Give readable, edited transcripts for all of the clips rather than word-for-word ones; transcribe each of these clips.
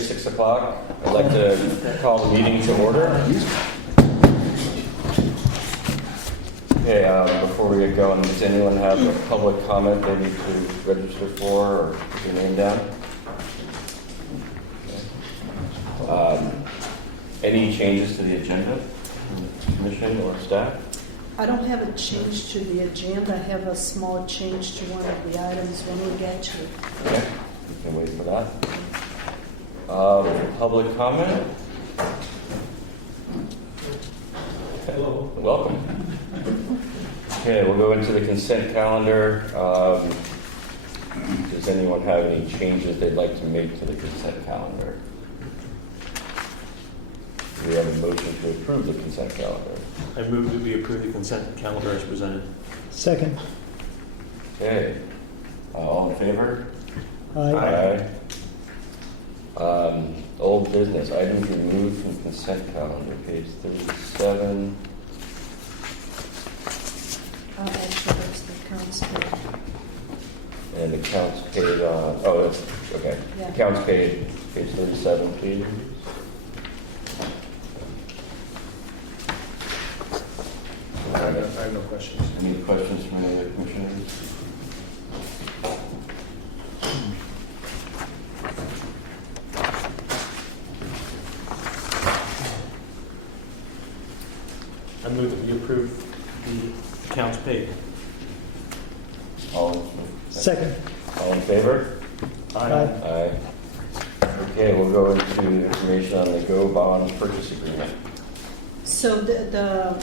is 6 o'clock. I'd like to call the meeting to order. Okay, before we get going, does anyone have a public comment they need to register for or put your name down? Any changes to the agenda from the commission or staff? I don't have a change to the agenda. I have a small change to one of the items when we get to it. Okay, we can wait for that. Public comment? Hello. Welcome. Okay, we'll go into the consent calendar. Does anyone have any changes they'd like to make to the consent calendar? Do we have a motion to approve the consent calendar? I move that we approve the consent calendar as presented. Second. Okay. All in favor? Aye. Old business, items removed from consent calendar, page 37. Actually, that's the accounts payable. And accounts paid on, oh, that's, okay. Yeah. Accounts paid, page 37, please. I have no questions. Any questions from any of the commissioners? I move that we approve the accounts paid. Second. All in favor? Aye. Aye. Okay, we'll go into information on the Go Bond purchase agreement. So the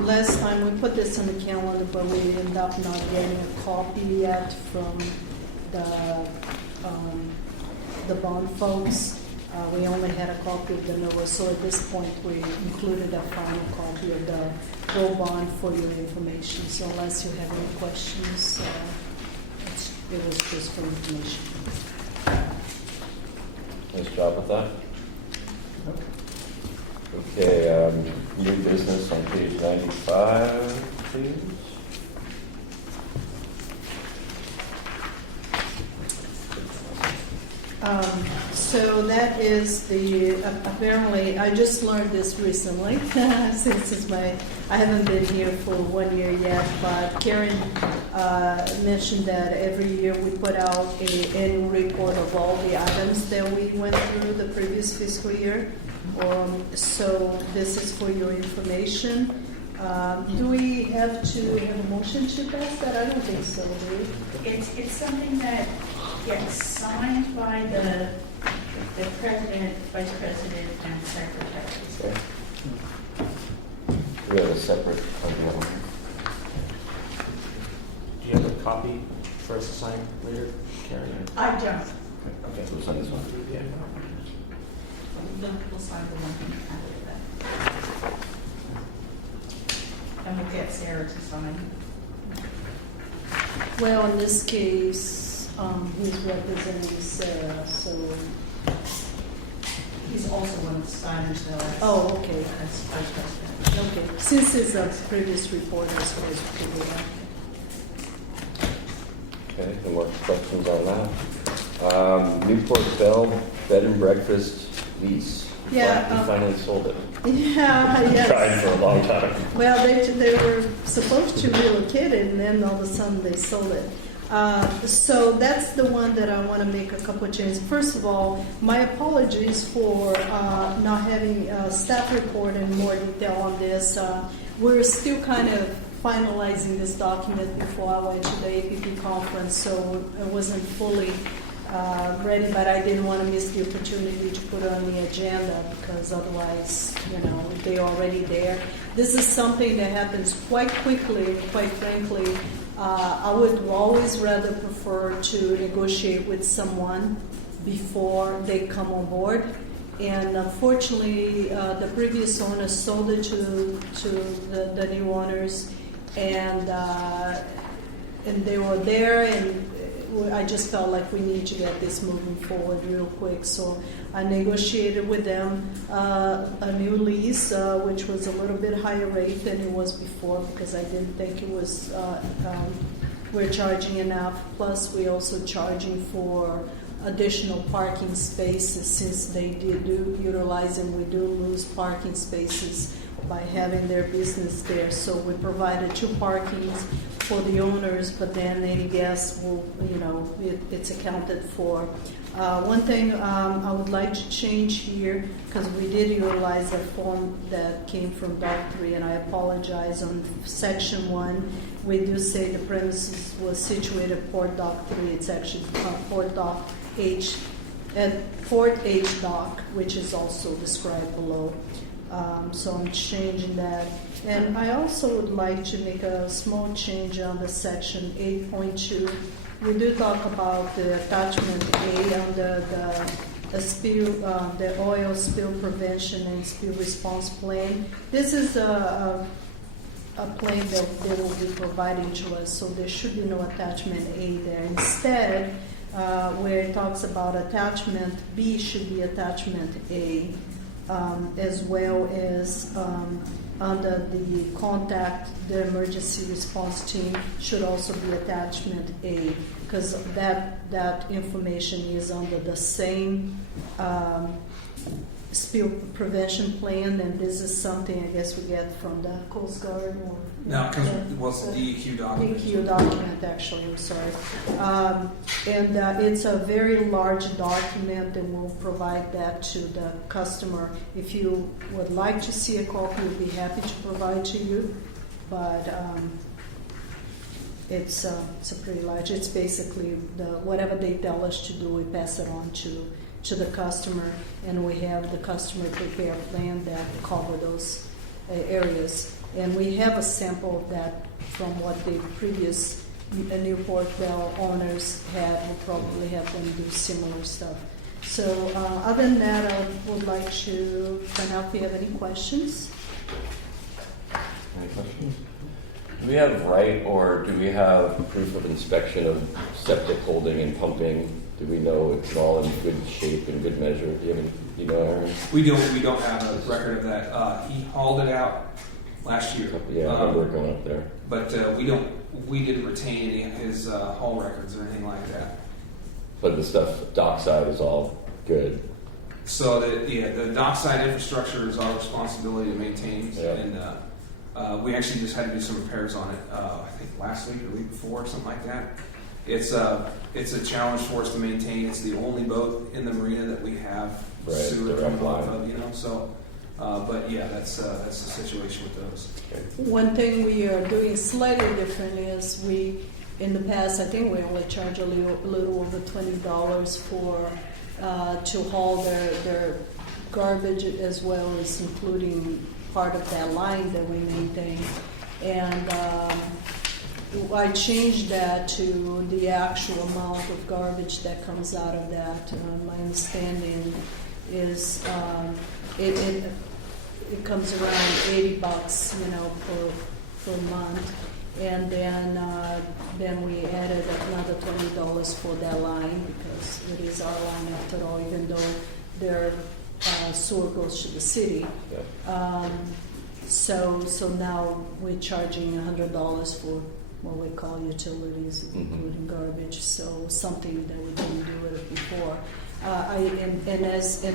last time we put this on the calendar, but we ended up not getting a copy yet from the bond folks. We only had a copy of the NOAA, so at this point we included a final copy of the Go Bond for your information. So unless you have any questions, it was just for information. Nice job with that. Okay, new business on page 95, please. So that is apparently, I just learned this recently, since I haven't been here for 1 year yet, but Karen mentioned that every year we put out an annual report of all the items that we went through the previous fiscal year. So this is for your information. Do we have to have a motion to pass that? I don't think so, do we? It's something that gets signed by the president, vice president, and secretary. Okay. We have a separate, Do you have a copy for us to sign later, Karen? I don't. okay, so we'll send this one. Yeah. We'll sign the one after that. And we'll get Sarah to sign. Well, in this case, he's representing Sarah, so. He's also one of the signers, though. Oh, okay. As vice president. Okay, since it's a previous report, I suppose we could do that. Okay, any more questions on that? Newport Bell Bed and Breakfast lease. Yeah, We finally sold it. Yeah, Tried yes. for a long time. Well, they were supposed to relocate it, and then all of a sudden they sold it. So that's the one that I want to make a couple of changes. First of all, my apologies for not having a staff report in more detail on this. We're still kind of finalizing this document before I went to the APP conference, so it wasn't fully ready, but I didn't want to miss the opportunity to put it on the agenda because otherwise, they're already there. This is something that happens quite quickly, quite frankly. I would always rather prefer to negotiate with someone before they come on board. And unfortunately, the previous owner sold it to the new owners, and they were there, and I just felt like we need to get this moving forward real quick. So I negotiated with them a new lease, which was a little bit higher rate than it was before because I didn't think it was, we're charging enough. Plus, we're also charging for additional parking spaces since they do utilize and we do lose parking spaces by having their business there. So we provided 2 parkings for the owners, but then any guests will, it's accounted for. One thing I would like to change here, because we did utilize a form that came from Doc 3, and I apologize, on Section 1, we do say the premises was situated at Port Dock 3. It's actually Port Dock H, at Port H Dock, which is also described below. So I'm changing that. And I also would like to make a small change on the Section 8.2. We do talk about the attachment A under the spill, the oil spill prevention and spill response plan. This is a plan that they will be providing to us, so there should be no attachment A there. Instead, where it talks about attachment B should be attachment A, as well as under the contact, the emergency response team should also be attachment A, because that information is under the same spill prevention plan, and this is something I guess we get from the Coast Guard. Or, No, because it was the DEQ document. DEQ document, actually, I'm sorry. And it's a very large document, and we'll provide that to the customer. If you would like to see a copy, we'll be happy to provide to you. But it's a pretty large. It's basically whatever they tell us to do, we pass it on to the customer, and we have the customer prepare a plan that cover those areas. And we have a sample of that from what the previous Newport Bell owners had. We'll probably have them do similar stuff. So other than that, I would like to find out if you have any questions. Any questions? Do we have or do we have proof of inspection of septic holding and pumping? Do we know it's all in good shape and good measure? Do you know, Aaron? We don't have a record of that. He hauled it out last year. Yeah, I remember going up there. But we didn't retain any of his haul records or anything like that. But the stuff dockside is all good. So the dockside infrastructure is our responsibility to maintain, Yeah. and we actually just had to do some repairs on it. I think last week or the week before, something like that. It's a challenge for us to maintain. It's the only boat in the marina that we have Right, sewer direct coming off line. of, So, but yeah, that's the situation with those. Okay. One thing we are doing slightly different is in the past, I think we only charge a little over $20 for to haul their garbage, as well as including part of that line that we maintain. And I changed that to the actual amount of garbage that comes out of that. My understanding is it comes around $80, per month, and then we added another $20 for that line, because it is our line after all, even though their sewer goes to the city. Yeah. So now we're charging $100 for what we call utilities, including garbage. So something that we didn't do it before. And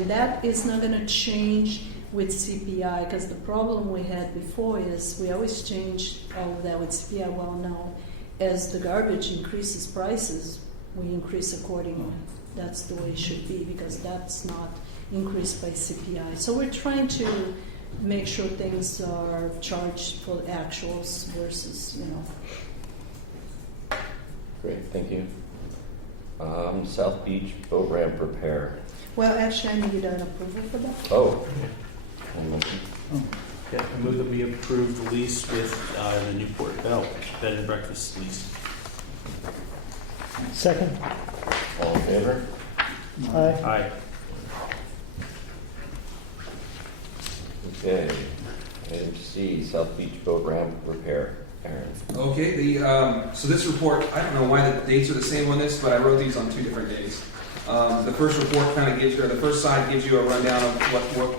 that is not going to change with CPI, because the problem we had before is we always change all of that with CPI. Well, no, as the garbage increases prices, we increase accordingly. That's the way it should be, because that's not increased by CPI. So we're trying to make sure things are charged for actuals versus, Great, thank you. South Beach boat ramp repair. Well, actually, I need an approval for that. Oh. Yeah, I move that we approve the lease with the Newport Bell bed and breakfast lease. Second. All in favor? Aye. Aye. Okay. Item C, South Beach boat ramp repair. Aaron. Okay, so this report, I don't know why the dates are the same on this, but I wrote these on 2 different days. The first report kind of gives you, or the first side gives you a rundown of what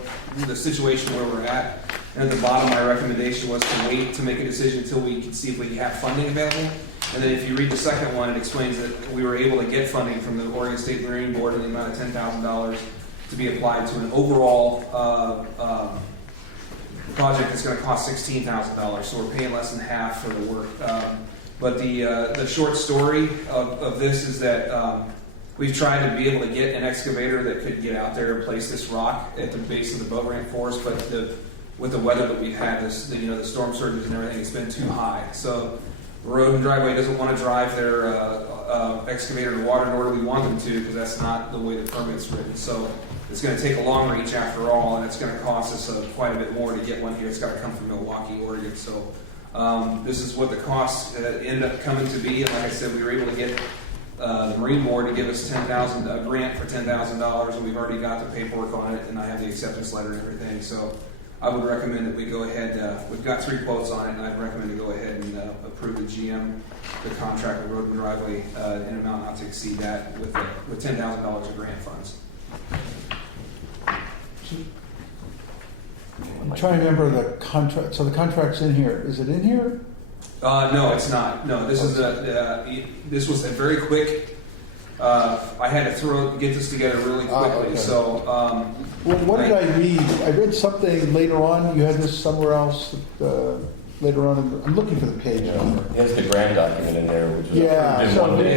the situation where we're at. And at the bottom, my recommendation was to wait to make a decision until we can see if we have funding available. And then if you read the second one, it explains that we were able to get funding from the Oregon State Marine Board in the amount of $10,000 to be applied to an overall project that's going to cost $16,000. So we're paying less than half for the work. But the short story of this is that we've tried to be able to get an excavator that could get out there and place this rock at the base of the boat ramp for us, but with the weather that we've had, the storm surges and everything, it's been too high. So Road and Driveway doesn't want to drive their excavator to water, nor do we want them to, because that's not the way the permit's written. So it's going to take a long reach after all, and it's going to cost us quite a bit more to get one here. It's got to come from Milwaukee, Oregon. So this is what the costs end up coming to be. And like I said, we were able to get the Marine Board to give us a grant for $10,000, and we've already got the paperwork on it, and I have the acceptance letter and everything. So I would recommend that we go ahead. We've got 3 quotes on it, and I'd recommend to go ahead and approve the GM, the contract with Road and Driveway, in an amount not to exceed that with $10,000 of grant funds. I'm trying to remember the contract. So the contract's in here. Is it in here? No, it's not. No, this is this was a very quick. I had to get this together really quickly. Okay. So. What did I read? I read something later on. You had this somewhere else later on. I'm looking for the page number. It has the grant document in there, which was Yeah, approved in so- 1 day.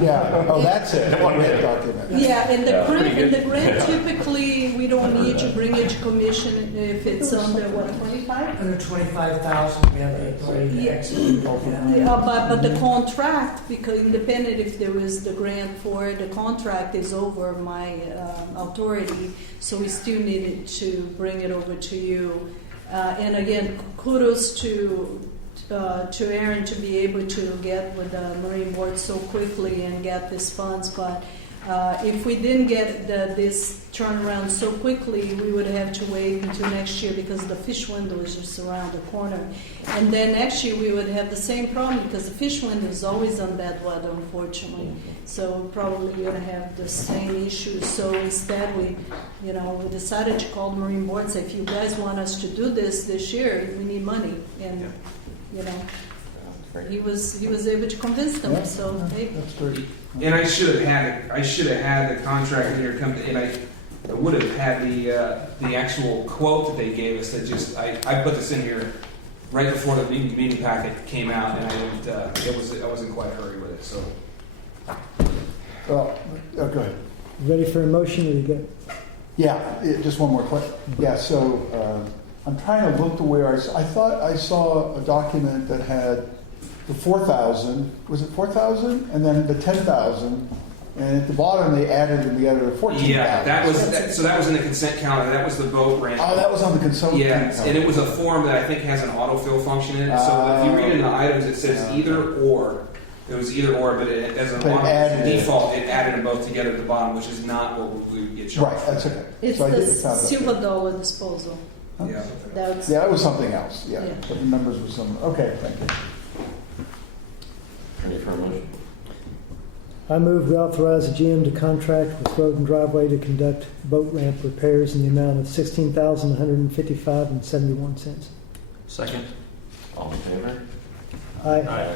Yeah. Oh, that's it. The grant document. Yeah, and the Yeah, grant, pretty and the good. grant typically, we don't need to bring it to commission if it's under, what, 25? Under 25,000, we have the authority to Yeah. execute over that. Yeah, but the contract, because independent if there is the grant for it, the contract is over my authority, so we still needed to bring it over to you. And again, kudos to Aaron to be able to get with the Marine Board so quickly and get these funds. But if we didn't get this turnaround so quickly, we would have to wait until next year because the fish window is just around the corner. And then next year we would have the same problem because the fish window is always on bad weather, unfortunately. So we're probably going to have the same issue. So instead we decided to call the Marine Board and say, if you guys want us to do this year, we need money. And, he was able to convince them. Yeah. So hey. That's great. And I should have had the contract in here come, and I would have had the actual quote that they gave us. That just I put this in here right before the meeting packet came out, and I wasn't quite in a hurry with it. So Well, go ahead. Ready for a motion, or you got? Yeah, just one more question. Yeah, so I'm trying to look to where I thought I saw a document that had the 4,000. Was it 4,000? And then the 10,000. And at the bottom they added them together to 14,000. yeah, that was in the consent calendar. That was the boat ramp. Oh, that was on the consultant. Yeah, and it was a form that I think has an autofill function in it. So if you read in the items, it says either or. It was either or, but as an But it added it. default, it added them both together at the bottom, which is not what we would get charged Right, for. that's okay. It's So I the did found that. silver dollar disposal. Yeah. That's Yeah, that was something else. Yeah, Yeah. but the numbers were some. Okay, thank you. Ready for a motion? I move we authorize the GM to contract with Road and Driveway to conduct boat ramp repairs in the amount of $16,155.71. Second. All in favor? Aye.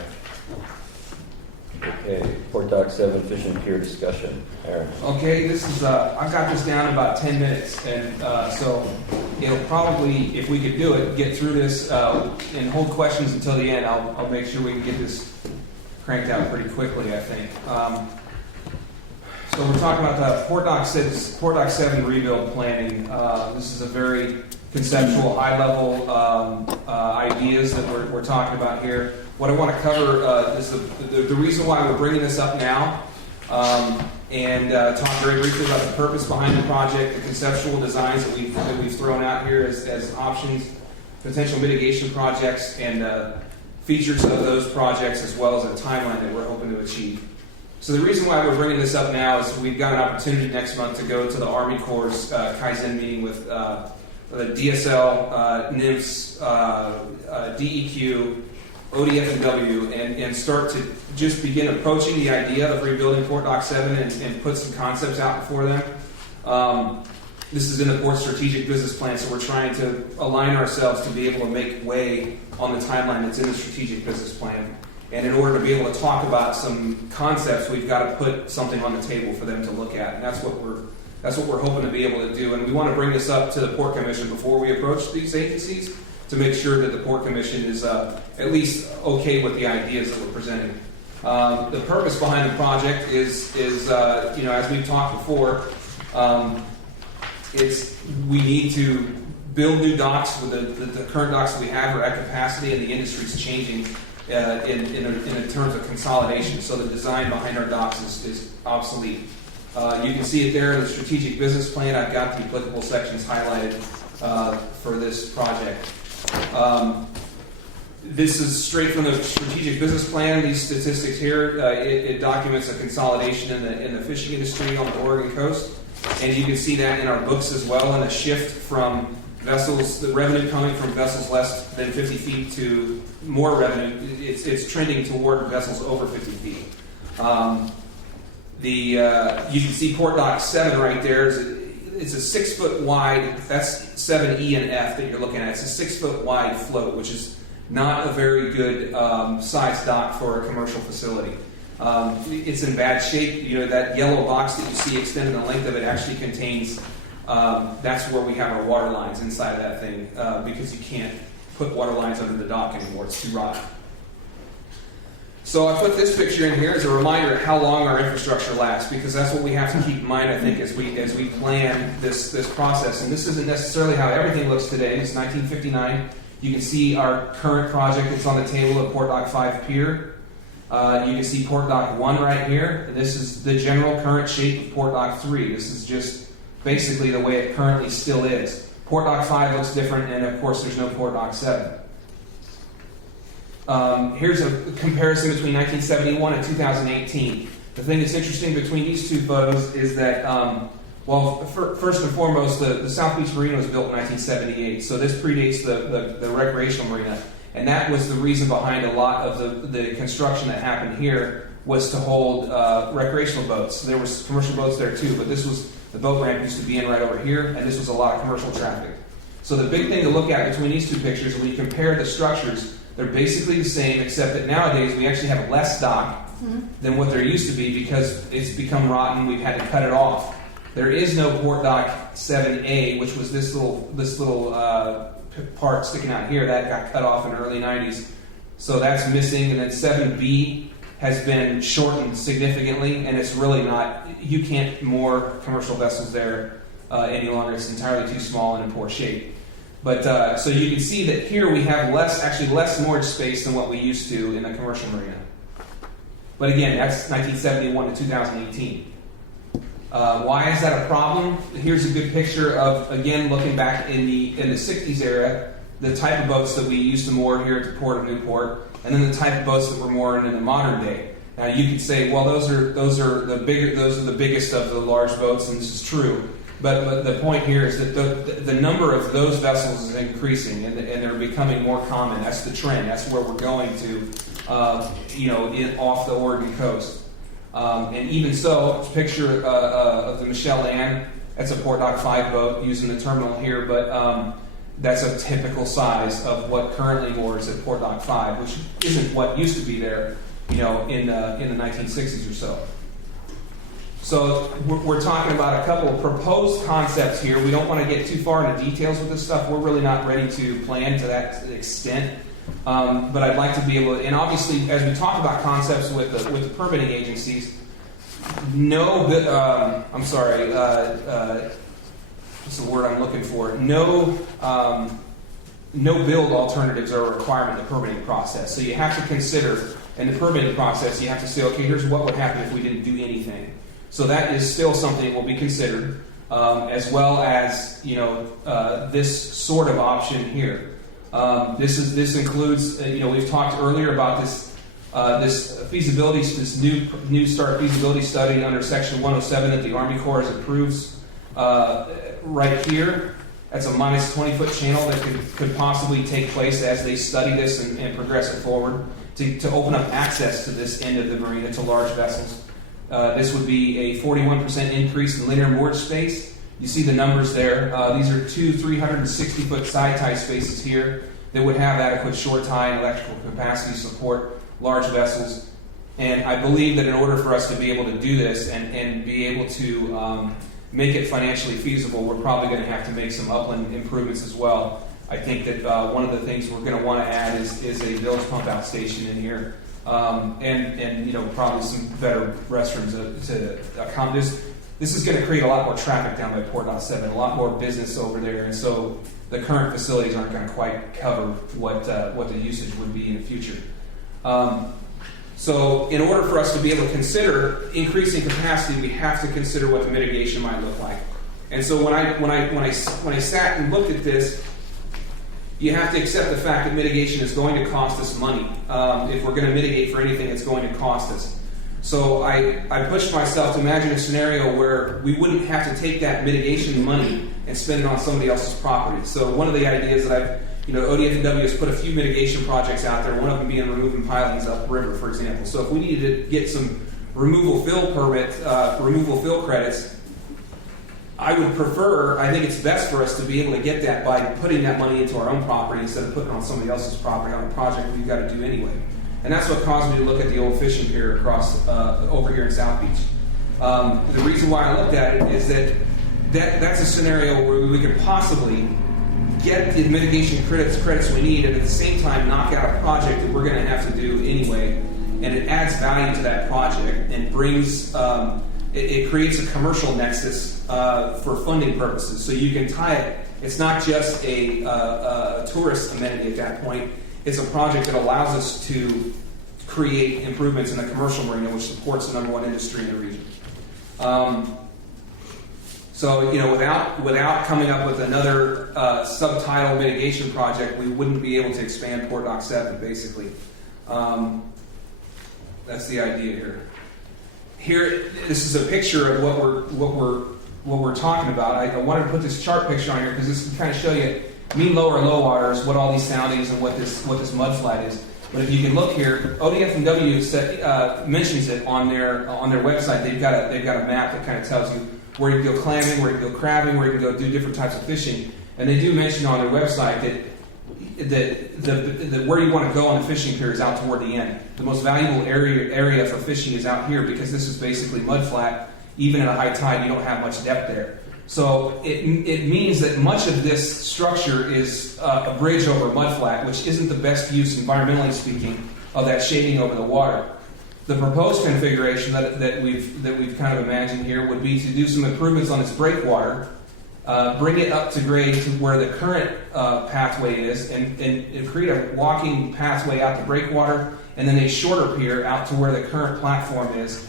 Okay, Port Dock 7 Fish and Pier discussion. Aaron? Okay, this is, I've got this down in about 10 minutes, and so it'll probably, if we could do it, get through this and hold questions until the end. I'll make sure we can get this cranked out pretty quickly, I think. So we're talking about the Port Dock 7 rebuild planning. This is a very conceptual, high-level ideas that we're talking about here. What I want to cover is the reason why we're bringing this up now, and talk very briefly about the purpose behind the project, the conceptual designs that we've thrown out here as options, potential mitigation projects, and features of those projects, as well as a timeline that we're hoping to achieve. So the reason why we're bringing this up now is we've got an opportunity next month to go to the Army Corps' Kaizen meeting with the DSL, NIMS, DEQ, ODF&W, and start to just begin approaching the idea of rebuilding Port Dock 7 and put some concepts out before them. This is in the Port Strategic Business Plan, so we're trying to align ourselves to be able to make way on the timeline that's in the Strategic Business Plan. And in order to be able to talk about some concepts, we've got to put something on the table for them to look at. And that's what we're hoping to be able to do. And we want to bring this up to the Port Commission before we approach these agencies to make sure that the Port Commission is at least okay with the ideas that we're presenting. The purpose behind the project is as we've talked before, we need to build new docks. With the current docks that we have are at capacity, and the industry is changing in terms of consolidation. So the design behind our docks is obsolete. You can see it there in the strategic business plan. I've got the applicable sections highlighted for this project. This is straight from the strategic business plan. These statistics here, it documents a consolidation in the fishing industry on the Oregon coast. And you can see that in our books as well, and a shift from vessels, the revenue coming from vessels less than 50 feet to more revenue. It's trending toward vessels over 50 feet. You can see Port Dock 7 right there. It's a 6 foot wide, that's 7E and F that you're looking at. It's a 6 foot wide float, which is not a very good size dock for a commercial facility. It's in bad shape. That yellow box that you see extending the length of it actually contains, that's where we have our water lines inside of that thing, because you can't put water lines under the dock anymore. It's too rotten. So I put this picture in here as a reminder of how long our infrastructure lasts, because that's what we have to keep in mind, I think, as we plan this process. And this isn't necessarily how everything looks today. It's 1959. You can see our current project that's on the table at Port Dock 5 Pier. You can see Port Dock 1 right here. And this is the general current shape of Port Dock 3. This is just basically the way it currently still is. Port Dock 5 looks different, and of course there's no Port Dock 7. Here's a comparison between 1971 and 2018. The thing that's interesting between these two photos is that, first and foremost, the South Beach Marina was built in 1978, so this predates the recreational marina. And that was the reason behind a lot of the construction that happened here, was to hold recreational boats. There was commercial boats there too, but the boat ramp used to be in right over here, and this was a lot of commercial traffic. So the big thing to look at between these two pictures, when you compare the structures, they're basically the same, except that nowadays we actually have less dock than what there used to be, because it's become rotten. We've had to cut it off. There is no Port Dock 7A, which was this little part sticking out here that got cut off in the early 90s. So that's missing. And then 7B has been shortened significantly, and it's really not, you can't moor commercial vessels there any longer. It's entirely too small and in poor shape. But so you can see that here we have less moorage space than what we used to in the commercial marina. But again, that's 1971 to 2018. Why is that a problem? Here's a good picture of, again, looking back in the 60s era, the type of boats that we used to moor here at the Port of Newport, and then the type of boats that we're mooring in the modern day. Now you could say, well, those are the biggest of the large boats, and this is true. But the point here is that the number of those vessels is increasing, and they're becoming more common. That's the trend. That's where we're going to, off the Oregon coast. And even so, picture of the Michelle Ann. That's a Port Dock 5 boat using the terminal here, but that's a typical size of what currently moors at Port Dock 5, which isn't what used to be there, in the 1960s or so. So we're talking about a couple of proposed concepts here. We don't want to get too far into details with this stuff. We're really not ready to plan to that extent. But I'd like to be able to, and obviously, as we talk about concepts with the permitting agencies, what's the word I'm looking for? No build alternatives are a requirement in the permitting process. So you have to consider, in the permitting process, you have to say, okay, here's what would happen if we didn't do anything. So that is still something that will be considered, as well as this sort of option here. This includes we've talked earlier about this feasibility, this new start feasibility study under Section 107 that the Army Corps approves right here. That's a minus 20-foot channel that could possibly take place as they study this and progress it forward to open up access to this end of the marina to large vessels. This would be a 41% increase in linear moorage space. You see the numbers there. These are two 360-foot side tie spaces here that would have adequate shore tie and electrical capacity support large vessels. And I believe that in order for us to be able to do this and be able to make it financially feasible, we're probably going to have to make some upland improvements as well. I think that one of the things we're going to want to add is a village pump out station in here, and you know, probably some better restrooms to accommodate this. This is going to create a lot more traffic down by Port Dot 7, a lot more business over there, and so the current facilities aren't going to quite cover what the usage would be in the future. So in order for us to be able to consider increasing capacity, we have to consider what the mitigation might look like. And so when I sat and looked at this, you have to accept the fact that mitigation is going to cost us money. If we're going to mitigate for anything, it's going to cost us. So I pushed myself to imagine a scenario where we wouldn't have to take that mitigation money and spend it on somebody else's property. So one of the ideas that ODF&W has put a few mitigation projects out there, one of them being removing pilings upriver, for example. So if we needed to get some removal fill credits, I think it's best for us to be able to get that by putting that money into our own property instead of putting it on somebody else's property on a project we've got to do anyway. And that's what caused me to look at the old fishing pier across over here in South Beach. The reason why I looked at it is that's a scenario where we could possibly get the mitigation credits we need, and at the same time knock out a project that we're going to have to do anyway, and it adds value to that project and brings it creates a commercial nexus for funding purposes. So you can tie it. It's not just a tourist amenity at that point. It's a project that allows us to create improvements in the commercial marina, which supports the #1 industry in the region. So, without coming up with another subtitle mitigation project, we wouldn't be able to expand Port Dock 7, basically. That's the idea here. Here, this is a picture of what we're talking about. I wanted to put this chart picture on here because this can kind of show you mean lower and low waters, what all these soundings and what this mud flat is. But if you can look here, ODF&W mentions it on their website. They've got a map that kind of tells you where you can go clamming, where you can go crabbing, where you can go do different types of fishing. And they do mention on their website that where you want to go on the fishing pier is out toward the end. The most valuable area for fishing is out here because this is basically mud flat. Even at a high tide, you don't have much depth there. So it means that much of this structure is a bridge over mud flat, which isn't the best use, environmentally speaking, of that shading over the water. The proposed configuration that we've kind of imagined here would be to do some improvements on its breakwater, bring it up to grade to where the current pathway is, and create a walking pathway out to breakwater, and then a shorter pier out to where the current platform is.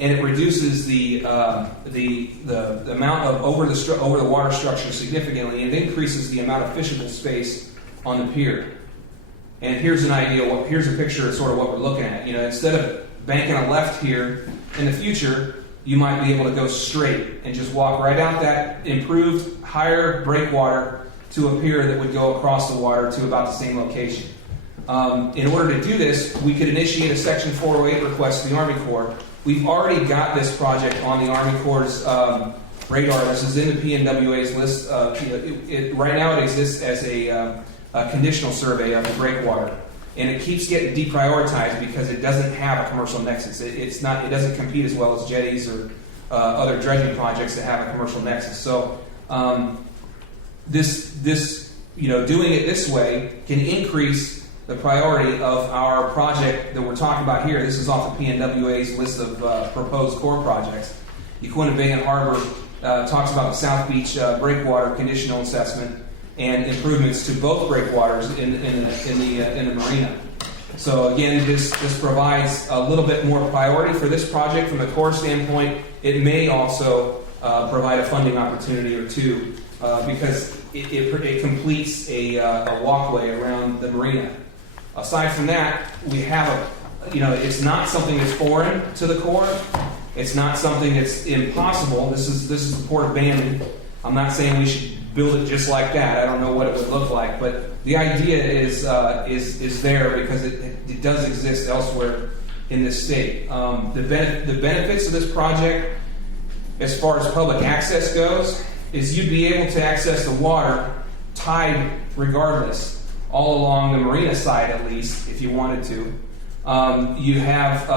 And it reduces the amount of over the water structure significantly, and it increases the amount of fishable space on the pier. And here's an idea. Here's a picture of sort of what we're looking at. Instead of banking a left here in the future, you might be able to go straight and just walk right out that improved higher breakwater to a pier that would go across the water to about the same location. In order to do this, we could initiate a Section 408 request to the Army Corps. We've already got this project on the Army Corps' radar. This is in the PNWA's list. Right now it exists as a conditional survey of the breakwater. And it keeps getting deprioritized because it doesn't have a commercial nexus. It doesn't compete as well as jetties or other dredging projects that have a commercial nexus. So doing it this way can increase the priority of our project that we're talking about here. This is off the PNWA's list of proposed core projects. Yaquina Bay and Harbor talks about the South Beach breakwater conditional assessment and improvements to both breakwaters in the marina. So again, this provides a little bit more priority for this project from the Corps standpoint. It may also provide a funding opportunity or two because it completes a walkway around the marina. Aside from that, we have it's not something that's foreign to the Corps. It's not something that's impossible. This is the Port of Bandon. I'm not saying we should build it just like that. I don't know what it would look like, but the idea is there because it does exist elsewhere in this state. The benefits of this project, as far as public access goes, is you'd be able to access the water tide regardless, all along the marina side at least, if you wanted to. You have,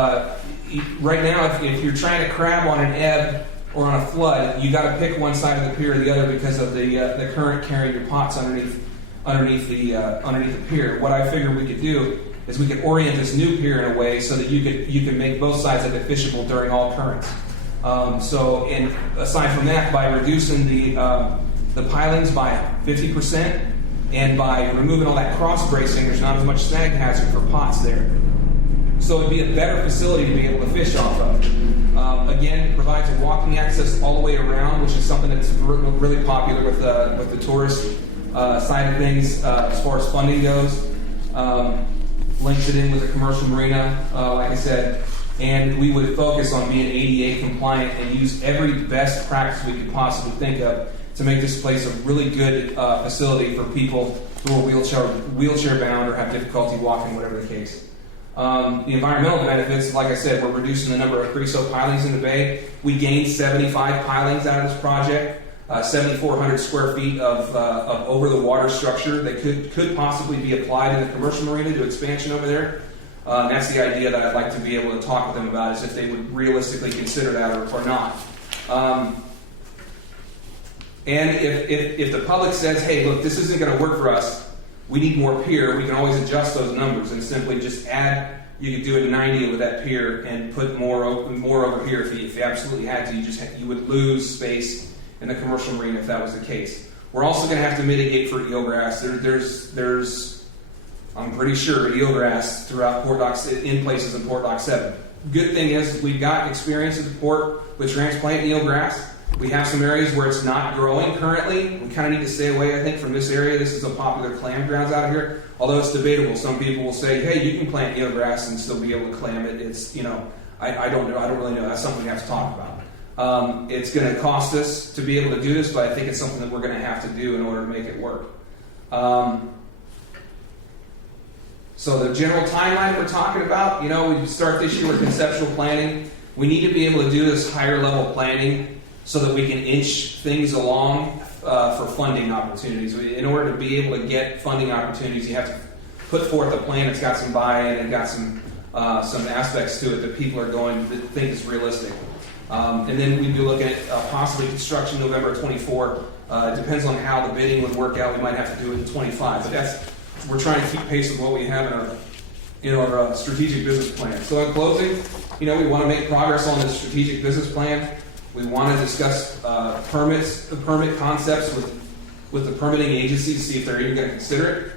right now, if you're trying to crab on an ebb or on a flood, you got to pick one side of the pier or the other because of the current carrying your pots underneath the pier. What I figured we could do is we could orient this new pier in a way so that you could make both sides of it fishable during all currents. And aside from that, by reducing the pilings by 50% and by removing all that cross bracing, there's not as much snag hazard for pots there. So it'd be a better facility to be able to fish off of. Again, it provides a walking access all the way around, which is something that's really popular with the tourist side of things as far as funding goes. Links it in with a commercial marina, like I said, and we would focus on being ADA compliant and use every best practice we could possibly think of to make this place a really good facility for people who are wheelchair bound or have difficulty walking, whatever the case. The environmental benefits, like I said, we're reducing the number of creosote pilings in the bay. We gained 75 pilings out of this project, 7,400 square feet of over the water structure that could possibly be applied in the commercial marina to expansion over there. That's the idea that I'd like to be able to talk with them about, is if they would realistically consider that or not. And if the public says, hey, look, this isn't going to work for us, we need more pier, we can always adjust those numbers and simply just add, you could do a 90 with that pier and put more over here if you absolutely had to. You would lose space in the commercial marina if that was the case. We're also going to have to mitigate for eelgrass. There's I'm pretty sure, eelgrass throughout Port Dock, in places in Port Dock 7. Good thing is we've got experience at the port with transplanting eelgrass. We have some areas where it's not growing currently. We kind of need to stay away, I think, from this area. This is a popular clam grounds out here. Although it's debatable, some people will say, hey, you can plant eelgrass and still be able to clam it. It's, I don't know. I don't really know. That's something we have to talk about. It's going to cost us to be able to do this, but I think it's something that we're going to have to do in order to make it work. So the general timeline we're talking about, we start this year with conceptual planning. We need to be able to do this higher level planning so that we can inch things along for funding opportunities. In order to be able to get funding opportunities, you have to put forth a plan that's got some buy-in and got some aspects to it that people are going to think is realistic. And then we'd be looking at possibly construction November 24. It depends on how the bidding would work out. We might have to do it in 25. But we're trying to keep pace with what we have in our strategic business plan. So in closing, we want to make progress on this strategic business plan. We want to discuss permit concepts with the permitting agencies, see if they're even going to consider it.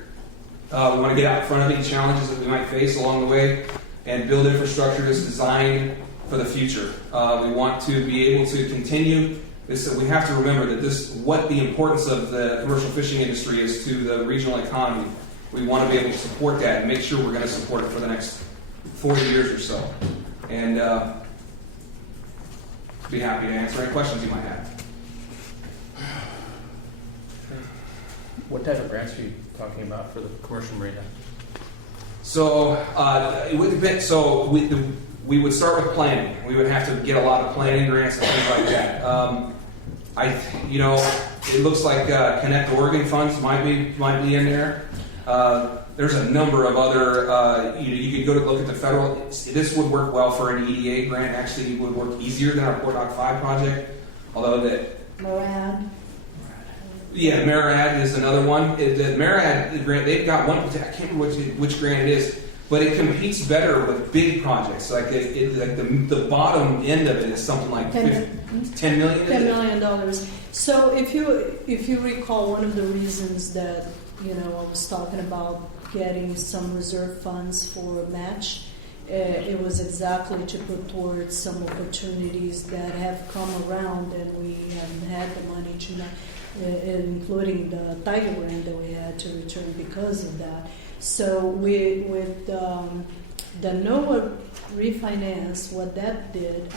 We want to get out in front of any challenges that we might face along the way and build infrastructure that's designed for the future. We want to be able to continue this. We have to remember that what the importance of the commercial fishing industry is to the regional economy. We want to be able to support that and make sure we're going to support it for the next 40 years or so. And be happy to answer any questions you might have. What type of grants are you talking about for the commercial marina? So it would depend. So we would start with planning. We would have to get a lot of planning grants and things like that. It looks like Connect Oregon funds might be in there. There's a number of other, you could go to look at the federal. This would work well for an EDA grant. Actually, it would work easier than our Port Dock 5 project. Although MARAD. Yeah, MARAD is another one. The MARAD grant, they've got one, I can't remember which grant it is, but it competes better with big projects. Like the bottom end of it is something like $10 million. $10 million. So if you recall, one of the reasons that I was talking about getting some reserve funds for a match, it was exactly to put towards some opportunities that have come around and we haven't had the money to, including the Tiger grant that we had to return because of that. So with the NOAA refinance, what that did,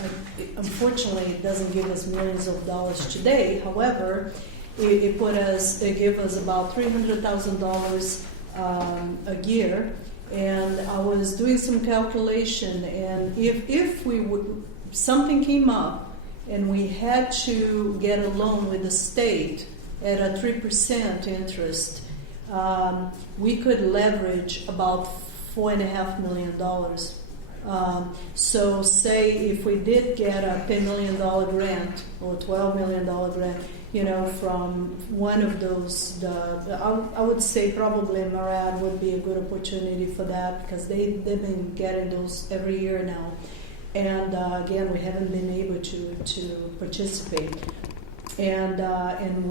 unfortunately, it doesn't give us millions of dollars today. However, it gave us about $300,000 a year, and I was doing some calculation, and if something came up and we had to get a loan with the state at a 3% interest, we could leverage about $4.5 million. So say if we did get a $10 million grant or $12 million grant, you know, from one of those, I would say probably Marad would be a good opportunity for that because they've been getting those every year now. And again, we haven't been able to participate. And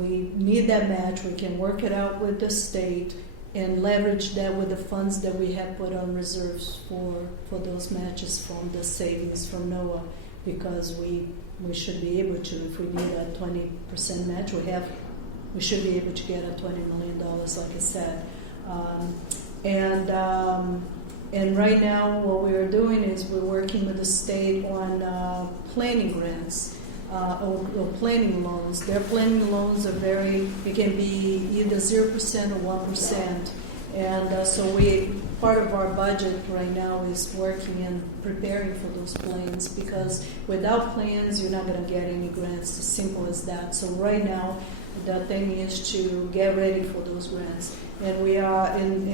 we need that match. We can work it out with the state and leverage that with the funds that we have put on reserves for those matches from the savings from NOAA, because we should be able to, if we need a 20% match, we should be able to get a $20 million, like I said. And right now, what we are doing is we're working with the state on planning grants. Or planning loans. Their planning loans are it can be either 0% or 1%. And so part of our budget right now is working and preparing for those plans, because without plans, you're not going to get any grants, as simple as that. So right now, the thing is to get ready for those grants. And we are, and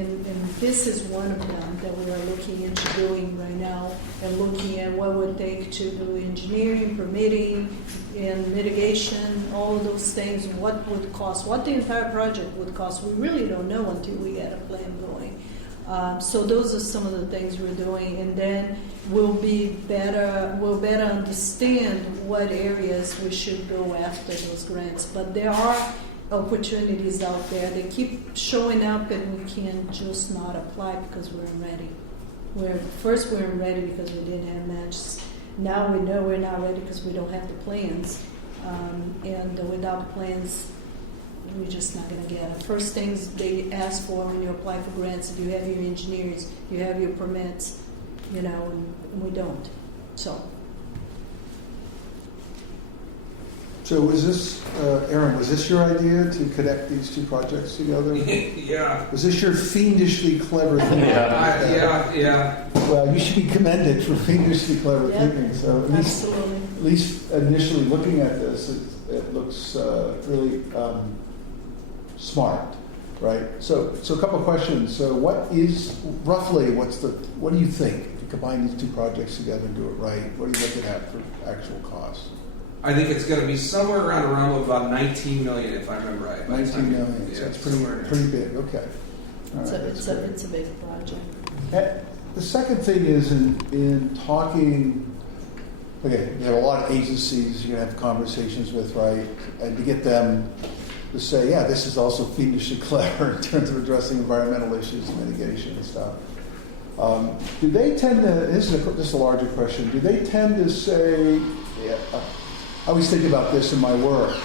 this is one of them that we are looking into doing right now, and looking at what it would take to do engineering, permitting, and mitigation, all of those things, what would cost, what the entire project would cost. We really don't know until we get a plan going. So those are some of the things we're doing, and then we'll better understand what areas we should go after those grants. But there are opportunities out there. They keep showing up, and we can't just not apply because we're ready. First we weren't ready because we didn't have matches. Now we know we're not ready because we don't have the plans. And without plans, we're just not going to get it. First things they ask for when you apply for grants: do you have your engineers? Do you have your permits? You know, and we don't. So was this, Aaron, was this your idea to connect these two projects together? Yeah. Was this your fiendishly clever thinking? Yeah. Well, you should be commended for fiendishly clever Yeah. thinking. So Absolutely. at least initially looking at this, it looks really smart, right? So a couple of questions. So what do you think, if you combine these two projects together and do it right, what are you looking at for actual costs? I think it's going to be somewhere around a realm of about 19 million, if I remember right. 19 million. Yeah, So it's somewhere in there. pretty big. Okay. All right, It's that's a big project. great. The second thing is in talking. Okay, you have a lot of agencies you're going to have conversations with, right? And to get them to say, yeah, this is also fiendishly clever in terms of addressing environmental issues, mitigation and stuff. Do they tend to, this is just a larger question, do they tend to say, I always think about this in my work,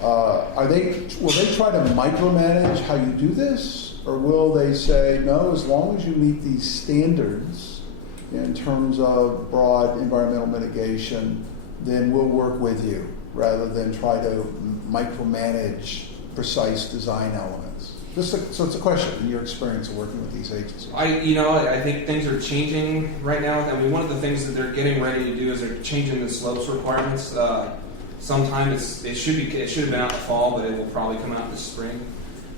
will they try to micromanage how you do this? Or will they say, no, as long as you meet these standards in terms of broad environmental mitigation, then we'll work with you, rather than try to micromanage precise design elements? So it's a question in your experience of working with these agencies. I think things are changing right now. I mean, one of the things that they're getting ready to do is they're changing the slopes requirements. Sometime it should have been out in the fall, but it will probably come out this spring.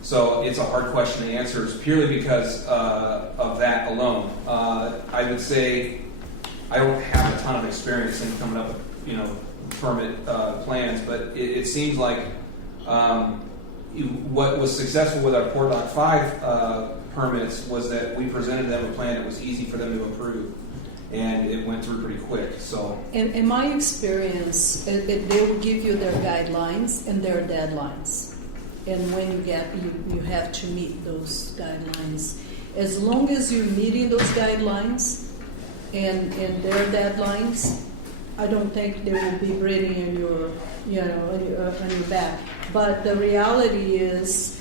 So it's a hard question to answer, purely because of that alone. I would say I don't have a ton of experience in coming up with permit plans, but it seems like what was successful with our Port Dock 5 permits was that we presented them a plan that was easy for them to approve, and it went through pretty quick. So, In my experience, they will give you their guidelines and their deadlines, and when you have to meet those guidelines. As long as you're meeting those guidelines and their deadlines, I don't think they will be breathing on your back. But the reality is,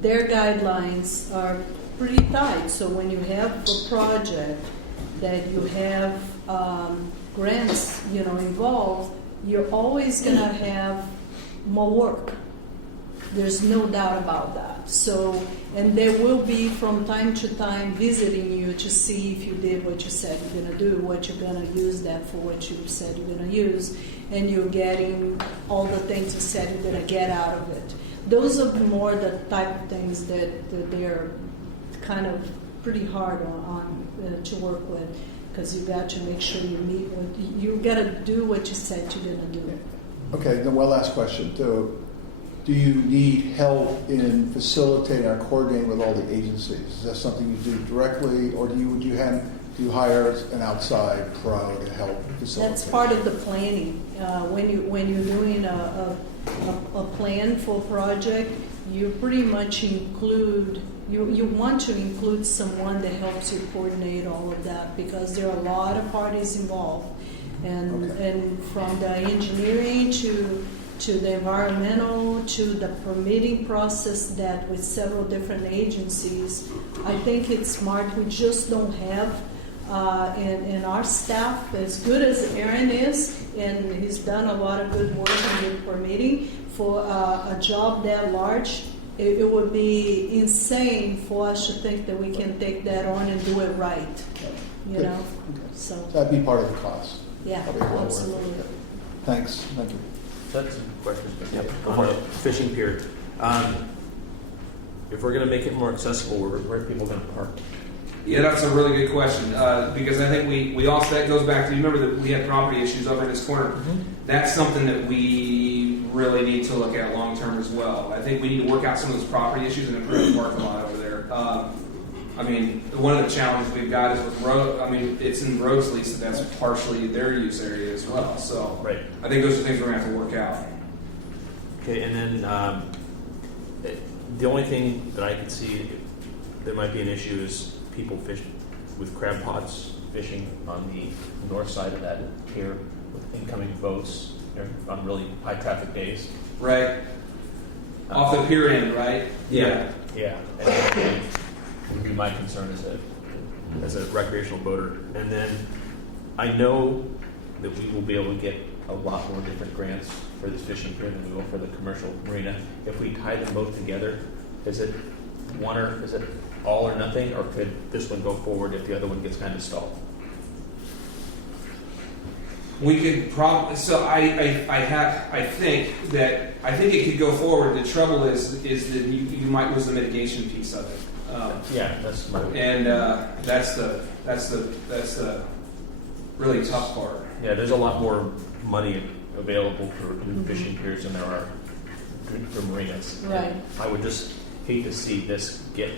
their guidelines are pretty tight. So when you have a project that you have grants, involved, you're always going to have more work. There's no doubt about that. So, and they will be from time to time visiting you to see if you did what you said you're going to do, what you're going to use that for, what you said you're going to use, and you're getting all the things you said you're going to get out of it. Those are more the type of things that they're kind of pretty hard on to work with, because you got to make sure you meet what you got to do what you said you're gonna do. Okay, then one last question. Do you need help in facilitating or coordinating with all the agencies? Is that something you do directly, or do you hire an outside pro to help facilitate? That's part of the planning. When you're doing a plan for a project, you pretty much include, you want to include someone that helps you coordinate all of that, because there are a lot of parties involved. And from the engineering to the environmental, to the permitting process, that with several different agencies, I think it's smart. We just don't have in our staff, as good as Aaron is, and he's done a lot of good work in permitting, for a job that large, it would be insane for us to think that we can take that on and do it right, you Good. know? Okay. So, That'd be part of the cost. yeah, Probably well worth it. absolutely. Thanks. Thank you. That's a question. Yep. On the fishing pier. If we're gonna make it more accessible, where are people gonna park? Yeah, that's a really good question, because I think we also, that goes back to, you remember that we had property issues over in this corner. That's something that we really need to look at long-term as well. I think we need to work out some of those property issues and improve the parking lot over there. I mean, one of the challenges we've got is with road, I mean, it's in roads lease, that's partially their use area as well, so. Right. I think those are things we're gonna have to work out. Okay, and then the only thing that I can see there might be an issue is people fish with crab pots fishing on the north side of that pier with incoming boats on really high traffic days. Right? Off the pier end, right? Yeah. And that would be my concern as a recreational boater. And then I know that we will be able to get a lot more different grants for this fishing pier than we will for the commercial marina. If we tie them both together, is it one or is it all or nothing, or could this one go forward if the other one gets kind of stalled? We could probably, so I think it could go forward. The trouble is that you might lose the mitigation piece of it. Yeah, that's my. And that's the really tough part. Yeah, there's a lot more money available for new fishing piers than there are for marinas. Right. I would just hate to see this get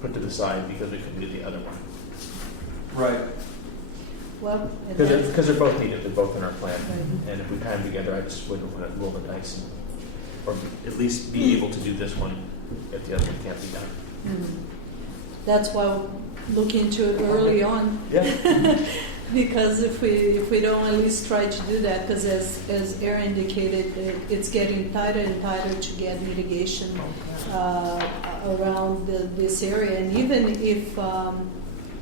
put to the side because we couldn't do the other one. Right. Well, and Because they're both needed, they're both in our plan. Right. And if we tie them together, I just wouldn't want to roll the dice or at least be able to do this one if the other one can't be done. that's why we look into it early on. Yeah. Because if we don't at least try to do that, because as Aaron indicated, it's getting tighter and tighter to get mitigation around this area, and even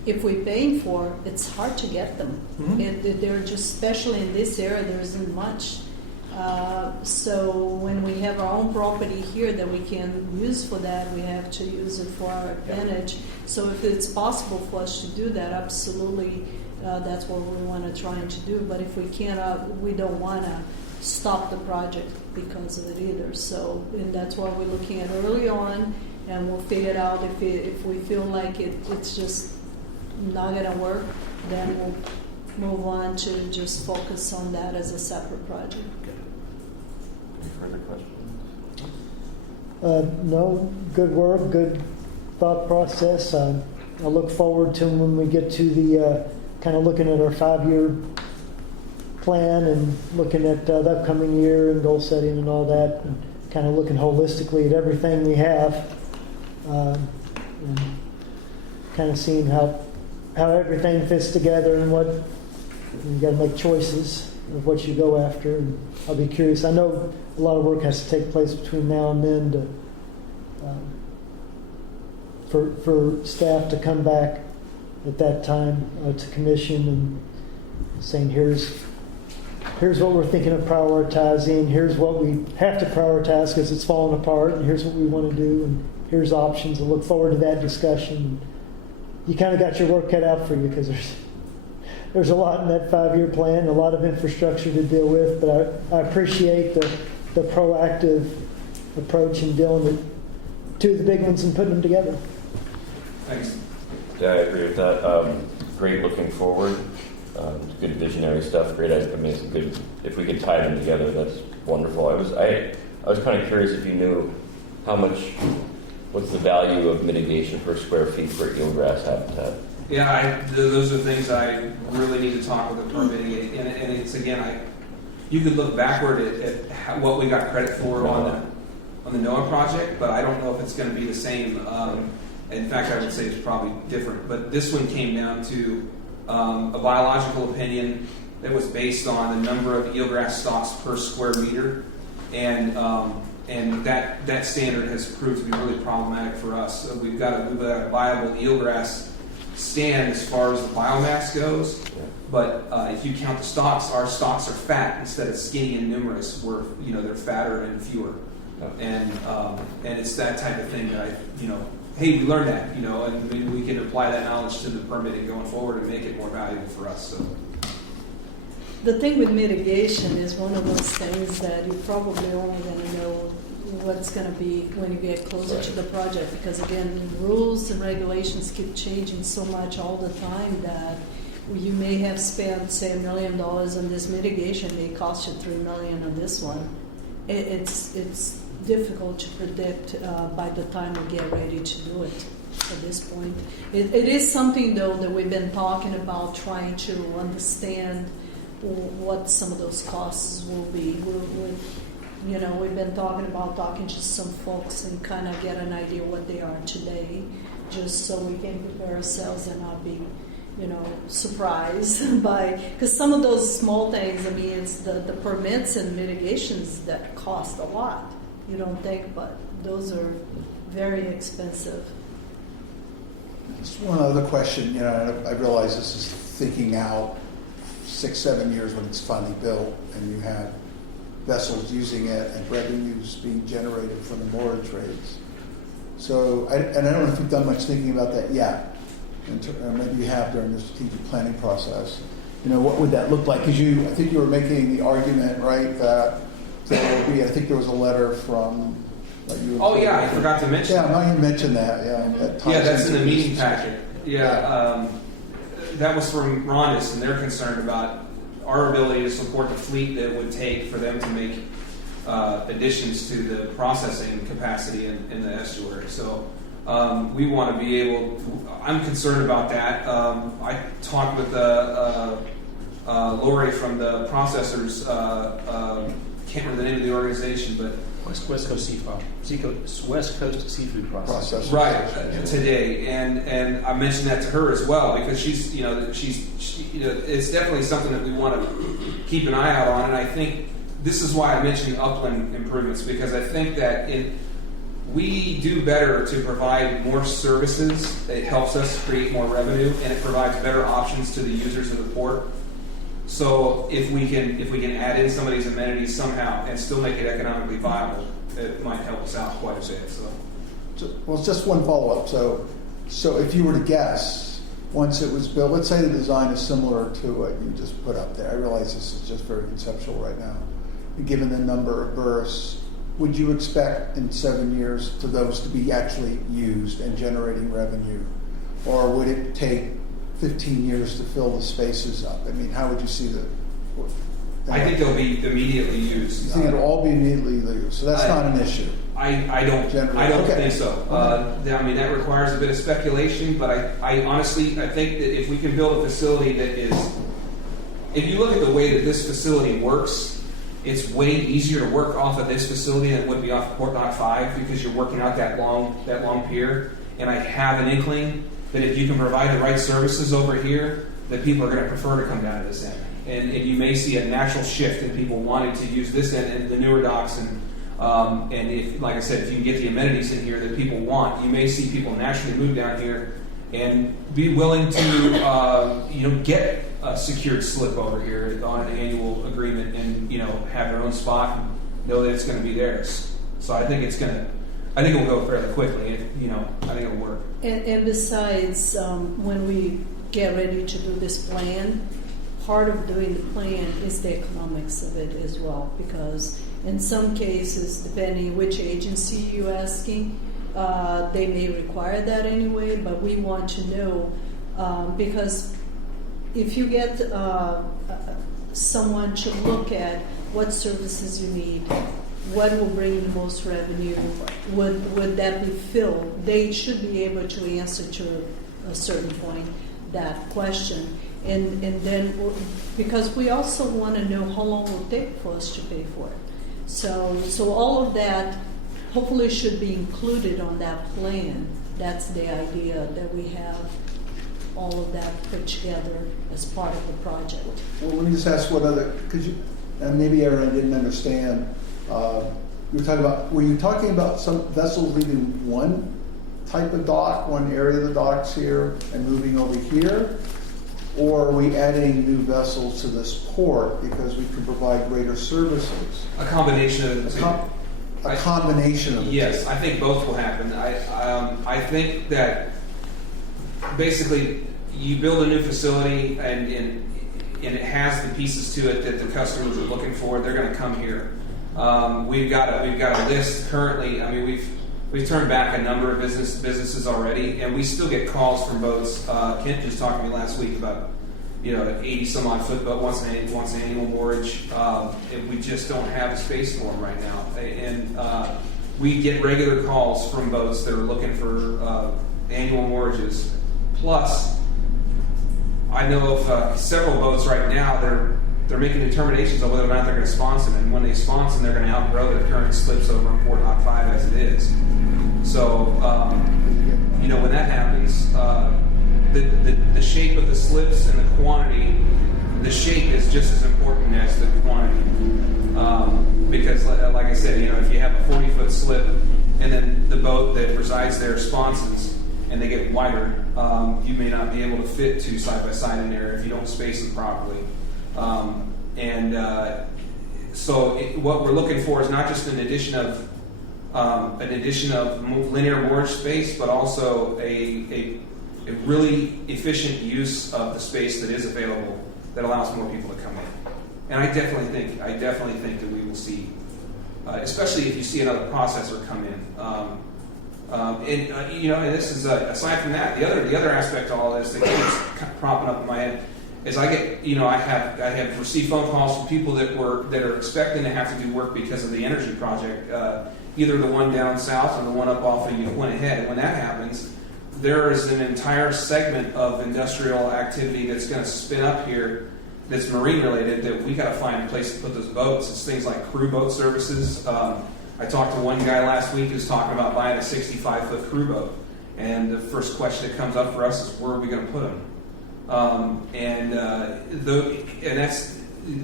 if we're paying for it, it's hard to get them. They're just, especially in this area, there isn't much. So when we have our own property here that we can use for that, we have to use it for our advantage. So if it's possible for us to do that, absolutely. That's what we want to try to do. But if we can't, we don't want to stop the project because of it either. So, and that's why we're looking at early on, and we'll figure it out. If we feel like it's just not going to work, then we'll move on to just focus on that as a separate project. Any further questions? No, good work, good thought process. I look forward to when we get to the kind of looking at our 5-year plan and looking at the upcoming year and goal setting and all that, and kind of looking holistically at everything we have, and kind of seeing how everything fits together and what you got to make choices of what you go after. And I'll be curious. I know a lot of work has to take place between now and then for staff to come back at that time to commission and saying, here's what we're thinking of prioritizing, here's what we have to prioritize because it's falling apart, and here's what we want to do, and here's options. I look forward to that discussion. You kind of got your work cut out for you because there's a lot in that 5-year plan, a lot of infrastructure to deal with, but I appreciate the proactive approach in dealing with two of the big ones and putting them together. Thanks. Yeah, I agree with that. Great looking forward. Good visionary stuff. Great. I mean, it's good. If we could tie them together, that's wonderful. I was kind of curious if you knew what's the value of mitigation per square feet for eelgrass habitat? Yeah, those are things I really need to talk with the permitting, and it's again, you could look backward at what we got credit for on the NOAA project, but I don't know if it's going to be the same. In fact, I would say it's probably different. But this one came down to a biological opinion that was based on the number of eelgrass stalks per square meter, and that standard has proved to be really problematic for us. So we've got a viable eelgrass stand as far as the biomass goes, but if you count the stalks, our stalks are fat instead of skinny and numerous. They're fatter and fewer, and it's that type of thing that hey, we learned that, and maybe we can apply that knowledge to the permitting going forward and make it more valuable for us. So. The thing with mitigation is one of those things that you're probably only going to know what's going to be when you get closer to the project, because again, rules and regulations keep changing so much all the time that you may have spent, say, $1 million on this mitigation, may cost you $3 million on this one. It's difficult to predict by the time we get ready to do it at this point. It is something, though, that we've been talking about, trying to understand what some of those costs will be. We've been talking to some folks and kind of get an idea what they are today, just so we can prepare ourselves and not be, surprised by, because some of those small things, I mean, it's the permits and mitigations that cost a lot. You don't think, but those are very expensive. Just one other question, I realize this is thinking out 6-7 years when it's finally built and you have vessels using it and revenues being generated from the moored trades. So, I don't know if you've done much thinking about that yet, maybe you have during the strategic planning process. What would that look like? Because I think you were making the argument, right, that there will be, I think there was a letter from... I forgot to mention that. Yeah, you mentioned that, that's in the meeting packet. That was from Rondis, and they're concerned about our ability to support the fleet that it would take for them to make additions to the processing capacity in the estuary. So we want to be able to, I'm concerned about that. I talked with Lori from the processors, can't remember the name of the organization, but West Coast Seafood Processors. Right, today, and I mentioned that to her as well, because she's it's definitely something that we want to keep an eye out on, and I think this is why I mentioned upland improvements, because I think that we do better to provide more services. It helps us create more revenue, and it provides better options to the users of the port. So if we can add in some of these amenities somehow and still make it economically viable, it might help us out quite a bit. Well, just one follow-up. So if you were to guess, once it was built, let's say the design is similar to what you just put up there. I realize this is just very conceptual right now. Given the number of berths, would you expect in 7 years for those to be actually used and generating revenue? Or would it take 15 years to fill the spaces up? I mean, how would you see that? I think they'll be immediately used. You think it'll all be immediately used? So that's not an issue. I don't think so. I mean, that requires a bit of speculation, but I honestly think that if we can build a facility that is, if you look at the way that this facility works, it's way easier to work off of this facility than it would be off of Port Dock 5, because you're working out that long pier. And I have an inkling that if you can provide the right services over here, that people are going to prefer to come down to this end. And you may see a natural shift in people wanting to use this end and the newer docks. And if, like I said, if you can get the amenities in here that people want, you may see people naturally move down here and be willing to, get a secured slip over here on an annual agreement and, have their own spot and know that it's going to be theirs. So I think it will go fairly quickly. I think it'll work. And besides, when we get ready to do this plan, part of doing the plan is the economics of it as well, because in some cases, depending which agency you're asking, they may require that anyway, but we want to know, because if you get someone to look at what services you need, what will bring the most revenue, would that be filled? They should be able to answer to a certain point that question. And then, because we also want to know how long it will take for us to pay for it. So all of that hopefully should be included on that plan. That's the idea, that we have all of that put together as part of the project. Well, let me just ask what other, could you, and maybe Aaron didn't understand, were you talking about some vessels leaving one type of dock, one area of the docks here, and moving over here? Or are we adding new vessels to this port because we can provide greater services? A combination of the two. A combination of the two. Yes, I think both will happen. I think that basically you build a new facility and it has the pieces to it that the customers are looking for. They're going to come here. We've got a list currently. I mean, we've turned back a number of businesses already, and we still get calls from boats. Kent just talked to me last week about 80 some odd foot boat wants an annual moorage. We just don't have the space for them right now, and we get regular calls from boats that are looking for annual moorages. Plus, I know of several boats right now. They're making determinations on whether or not they're going to sponsor them. And when they sponsor them, they're going to outgrow their current slips over on Port Hot 5 as it is. So, when that happens, the shape of the slips and the quantity, the shape is just as important as the quantity. Because, like I said, if you have a 40-foot slip and then the boat that resides there sponsors and they get wider, you may not be able to fit two side by side in there if you don't space them properly. So what we're looking for is not just an addition of linear moorage space, but also a really efficient use of the space that is available that allows more people to come in. And I definitely think that we will see, especially if you see another processor come in. And this is aside from that, the other aspect to all this that keeps propping up in my head is I have received phone calls from people that are expecting to have to do work because of the energy project, either the one down south or the one up off of Uinta Head. And when that happens, there is an entire segment of industrial activity that's going to spin up here that's marine related that we got to find a place to put those boats. It's things like crew boat services. I talked to one guy last week who's talking about buying a 65-foot crew boat, and the first question that comes up for us is, where are we going to put them?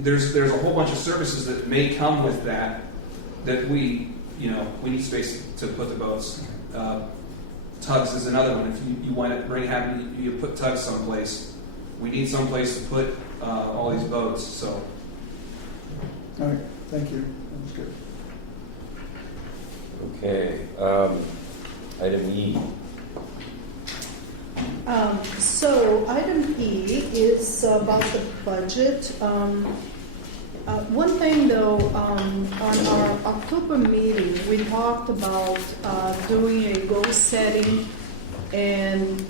There's a whole bunch of services that may come with that we need space to put the boats. Tugs is another one. If you want to you put tugs someplace, we need someplace to put all these boats. So, All right, thank you. That was good. Okay. Item E. So item E is about the budget. One thing though, on our October meeting, we talked about doing a goal setting and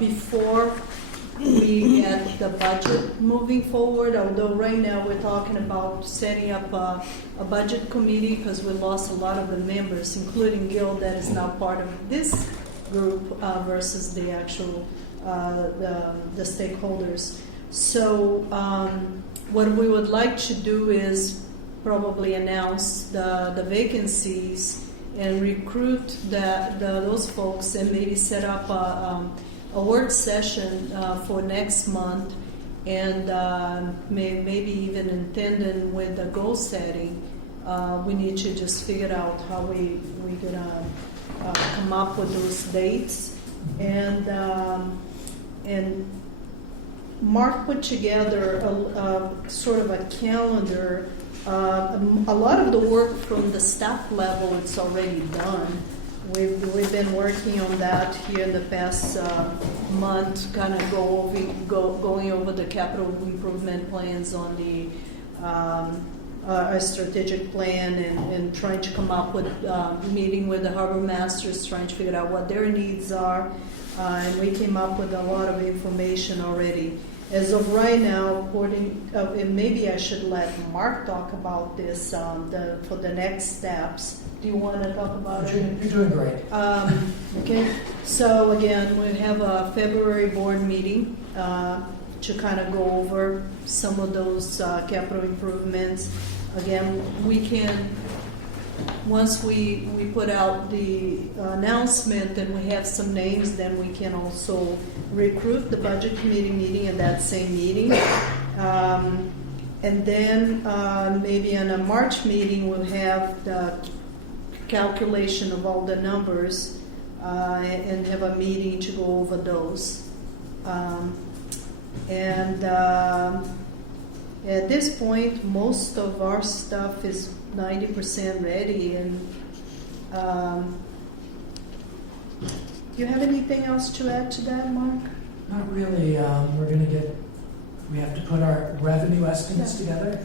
before we get the budget moving forward, although right now we're talking about setting up a budget committee because we lost a lot of the members, including Gil, that is now part of this group versus the actual the stakeholders. So what we would like to do is probably announce the vacancies and recruit those folks and maybe set up a work session for next month and maybe even in tandem with the goal setting. We need to just figure out how we're gonna come up with those dates, and Mark put together a sort of a calendar. A lot of the work from the staff level it's already done. We've been working on that here in the past month, kind of going over the capital improvement plans on the a strategic plan and trying to come up with, meeting with the harbor masters, trying to figure out what their needs are. And we came up with a lot of information already. As of right now, according, and maybe I should let Mark talk about this for the next steps. Do you want to talk about it? You're doing great. Okay, so again, we have a February board meeting to kind of go over some of those capital improvements. Again, we can, once we put out the announcement and we have some names, then we can also recruit the budget committee meeting in that same meeting. And then maybe in a March meeting, we'll have the calculation of all the numbers and have a meeting to go over those. At this point, most of our stuff is 90% ready. And do you have anything else to add to that, Mark? Not really. We have to put our revenue estimates together.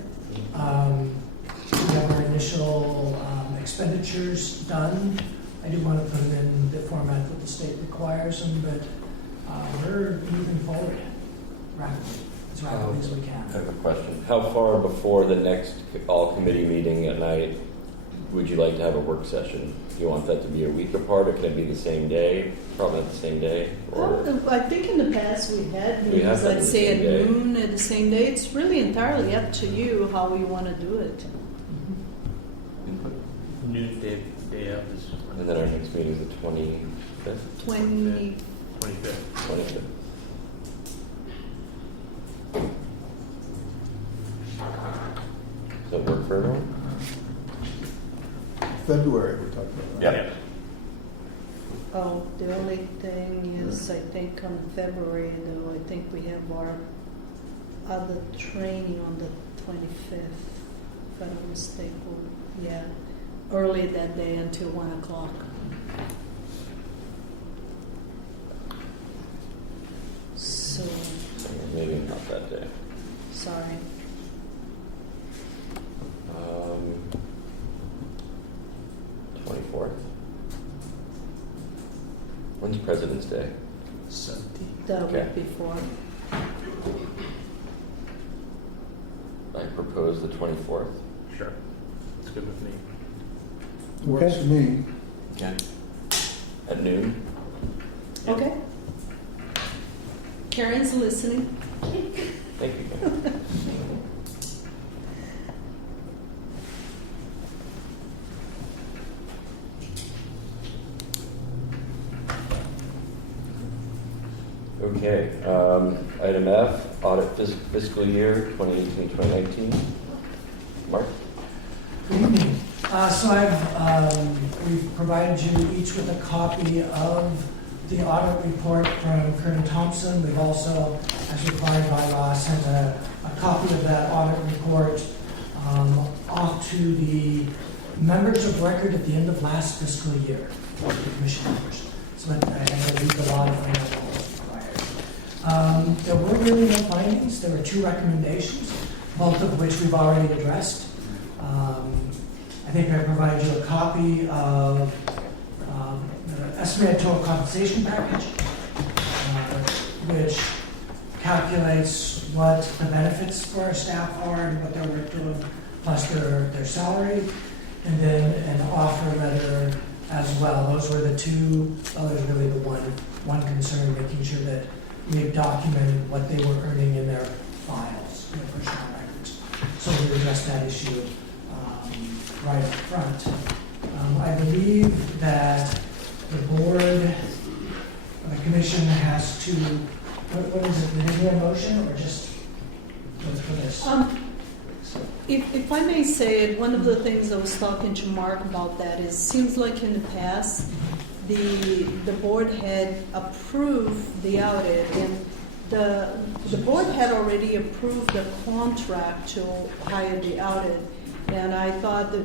We have our initial expenditures done. I do want to put them in the format that the state requires them, but we're moving forward rapidly, as rapidly as we I can. have a question. How far before the next all-committee meeting at night would you like to have a work session? Do you want that to be a week apart, or can it be the same day? Probably not the same day. Or I think in the past we had We have meetings, done I'd the say at same day. noon at the same day. It's really entirely up to you how you want to do it. Noon day up is and then our next meeting is the 25th? 20, 25th. 25th. Does that work for everyone? February, we're talking about. Yeah. oh, the only thing is, I think on February, though, I think we have our other training on the 25th, if I'm not mistaken. Yeah, early that day until 1 o'clock. So, Maybe not that day. sorry. 24th. When's President's Day? 17th. The Okay. week before. I propose the 24th. Sure. It's good with me. Works for me. Okay. At noon? Okay. Karen's listening. Thank you. Okay, item F, audit fiscal year 2018-2019. Mark? Good evening. We've provided you each with a copy of the audit report from Kern Thompson. We've also, as required by law, sent a copy of that audit report off to the members of record at the end of last fiscal year, the commission members. So I believe the law defines all that's required. There were really no findings. There were 2 recommendations, both of which we've already addressed. I think I provided you a copy of the estimated total compensation package, which calculates what the benefits for our staff are and what they're worth doing, plus their salary, and then an offer letter as well. Those were the 2, that was really the one concern, making sure that we have documented what they were earning in their files, in their personnel records. So we addressed that issue right up front. I believe that the board, the commission has to, what is it, did you need a motion or just go through this? If I may say it, one of the things I was talking to Mark about that is, seems like in the past, the board had approved the audit, and the board had already approved the contract to hire the audit. And I thought that,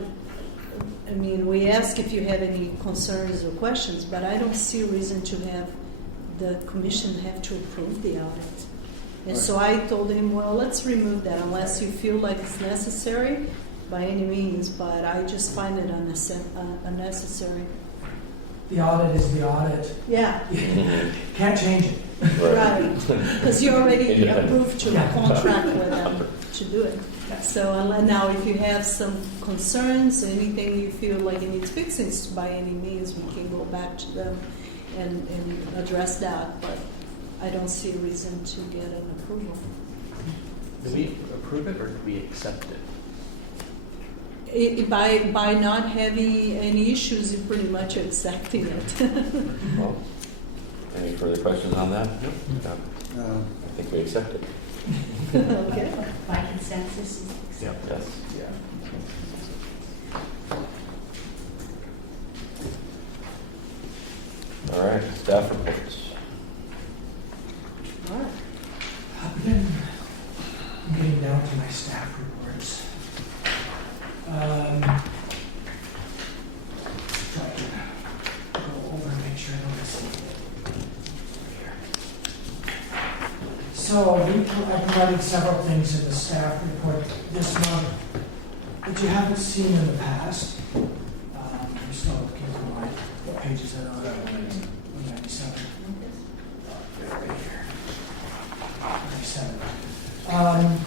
I mean, we ask if you have any concerns or questions, but I don't see a reason to have the commission have to approve the audit. And so I told him, well, let's remove that unless you feel like it's necessary. by any means, but I just find it unnecessary. The audit is the audit. Yeah, Can't change it. right, because you already Independent. approved to Yeah. contract with them to do it. So now if you have some concerns, anything you feel like it needs fixing, by any means, we can go back to them and address that, but I don't see a reason to get an approval. Do we approve it or do we accept it? By not having any issues, you're pretty much accepting it. Well, any further questions on that? No. No. I think we accept it. Okay. By consensus, it's accepted. Yes. All right, staff reports. All right. I'm getting down to my staff reports. Try to go over and make sure I don't miss anything. So I provided several things in the staff report this month that you haven't seen in the past. I'm still looking for my, what page is that on? 197. Right here. 97.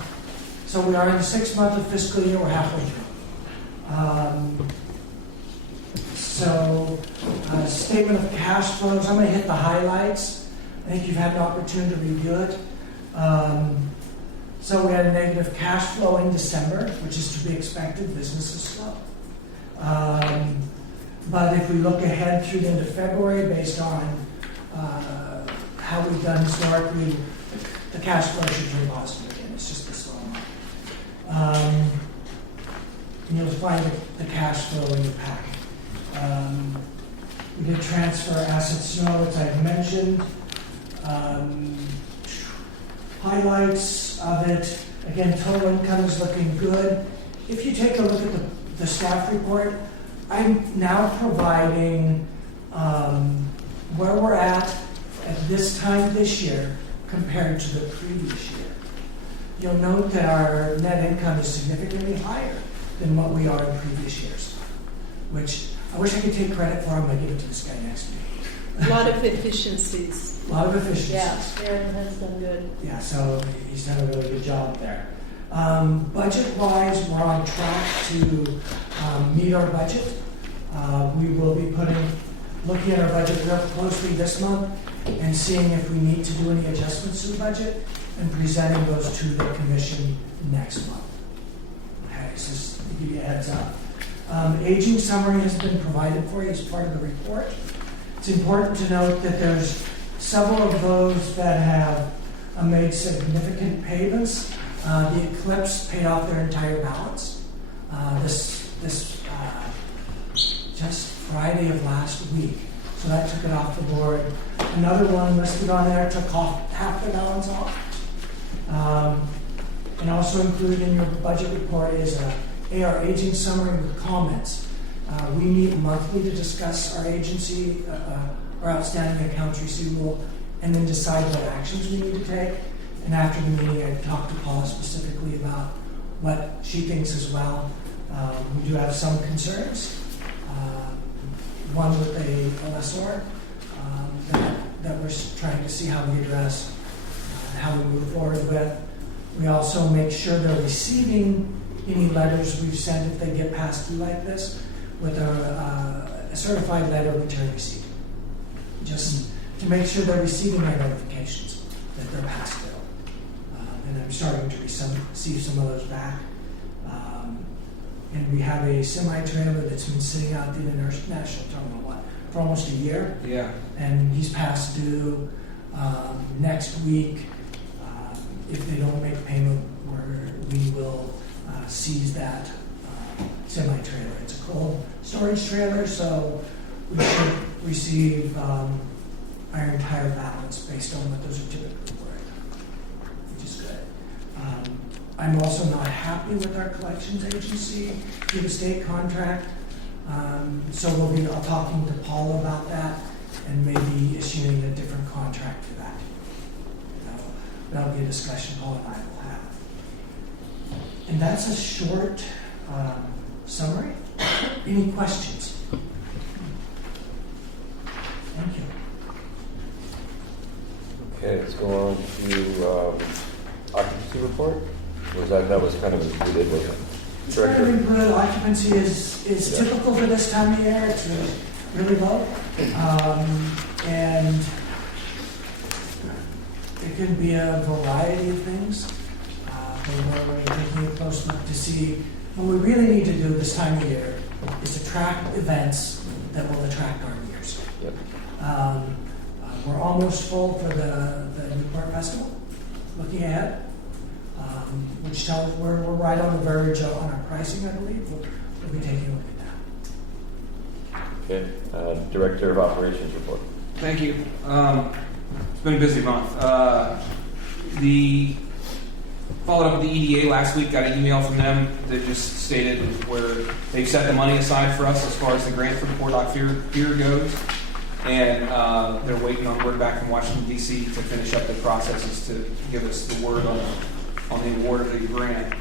So we are in the 6th month of fiscal year, we're halfway through. Statement of cash flows, I'm going to hit the highlights. I think you've had an opportunity to review it. So we had a negative cash flow in December, which is to be expected, business is slow. But if we look ahead through the end of February, based on how we've done historically, the cash flow should turn positive again. It's just a slow month. And you'll find the cash flow in your packet. We did transfer assets notes, I've mentioned. Highlights of it, again, total income is looking good. If you take a look at the staff report, I'm now providing where we're at this time this year compared to the previous year. You'll note that our net income is significantly higher than what we are in previous years, which I wish I could take credit for. I'm going to give it to this guy next to me. A lot of efficiencies. A lot of efficiencies. Yeah, Aaron has done good. Yeah, so he's done a really good job there. Budget-wise, we're on track to meet our budget. We will be looking at our budget real closely this month and seeing if we need to do any adjustments to the budget and presenting those to the commission next month. Okay, so just to give you a heads up. Aging summary has been provided for you as part of the report. It's important to note that there's several of those that have made significant payments. The Eclipse paid off their entire balance. Just Friday of last week. So that took it off the board. Another one listed on there took off half the balance off. And also included in your budget report is a AR aging summary with comments. We meet monthly to discuss our agency, our outstanding accounts receivable, and then decide what actions we need to take. And after the meeting, I talked to Paula specifically about what she thinks as well. We do have some concerns. One with a lessor that we're trying to see how we address and how we move forward with. We also make sure they're receiving any letters we've sent if they get past due like this with a certified letter of return receipt. Just to make sure they're receiving our notifications that they're past due. And I'm starting to receive some of those back. And we have a semi-trailer that's been sitting out the International Terminal for almost a year. Yeah. And he's past due next week. If they don't make payment, we will seize that semi-trailer. It's a cold storage trailer, so we should receive our entire balance based on what those are typically worth, which is good. I'm also not happy with our collections agency through the state contract, so we'll be talking to Paula about that and maybe issuing a different contract for that. That'll be a discussion Paula and I will have. And that's a short summary. Any questions? Thank you. Okay, let's go on to occupancy report. That was kind of included with It's kind of been good. Occupancy is Yeah. typical for this time of year. It's really low. And it can be a variety of things. But we're taking it close enough to see what we really need to do this time of year is attract events that will attract our ears. Yep. We're almost full for the Newport Festival, looking ahead, which tells we're right on the verge on our pricing, I believe. We'll be taking a look at that. Okay, Director of Operations report. Thank you. It's been a busy month. Followed up with the EDA last week, got an email from them that just stated where they've set the money aside for us as far as the grant for the Port Dock Pier goes. And they're waiting on word back from Washington, D.C. to finish up the processes to give us the word on the award of the grant.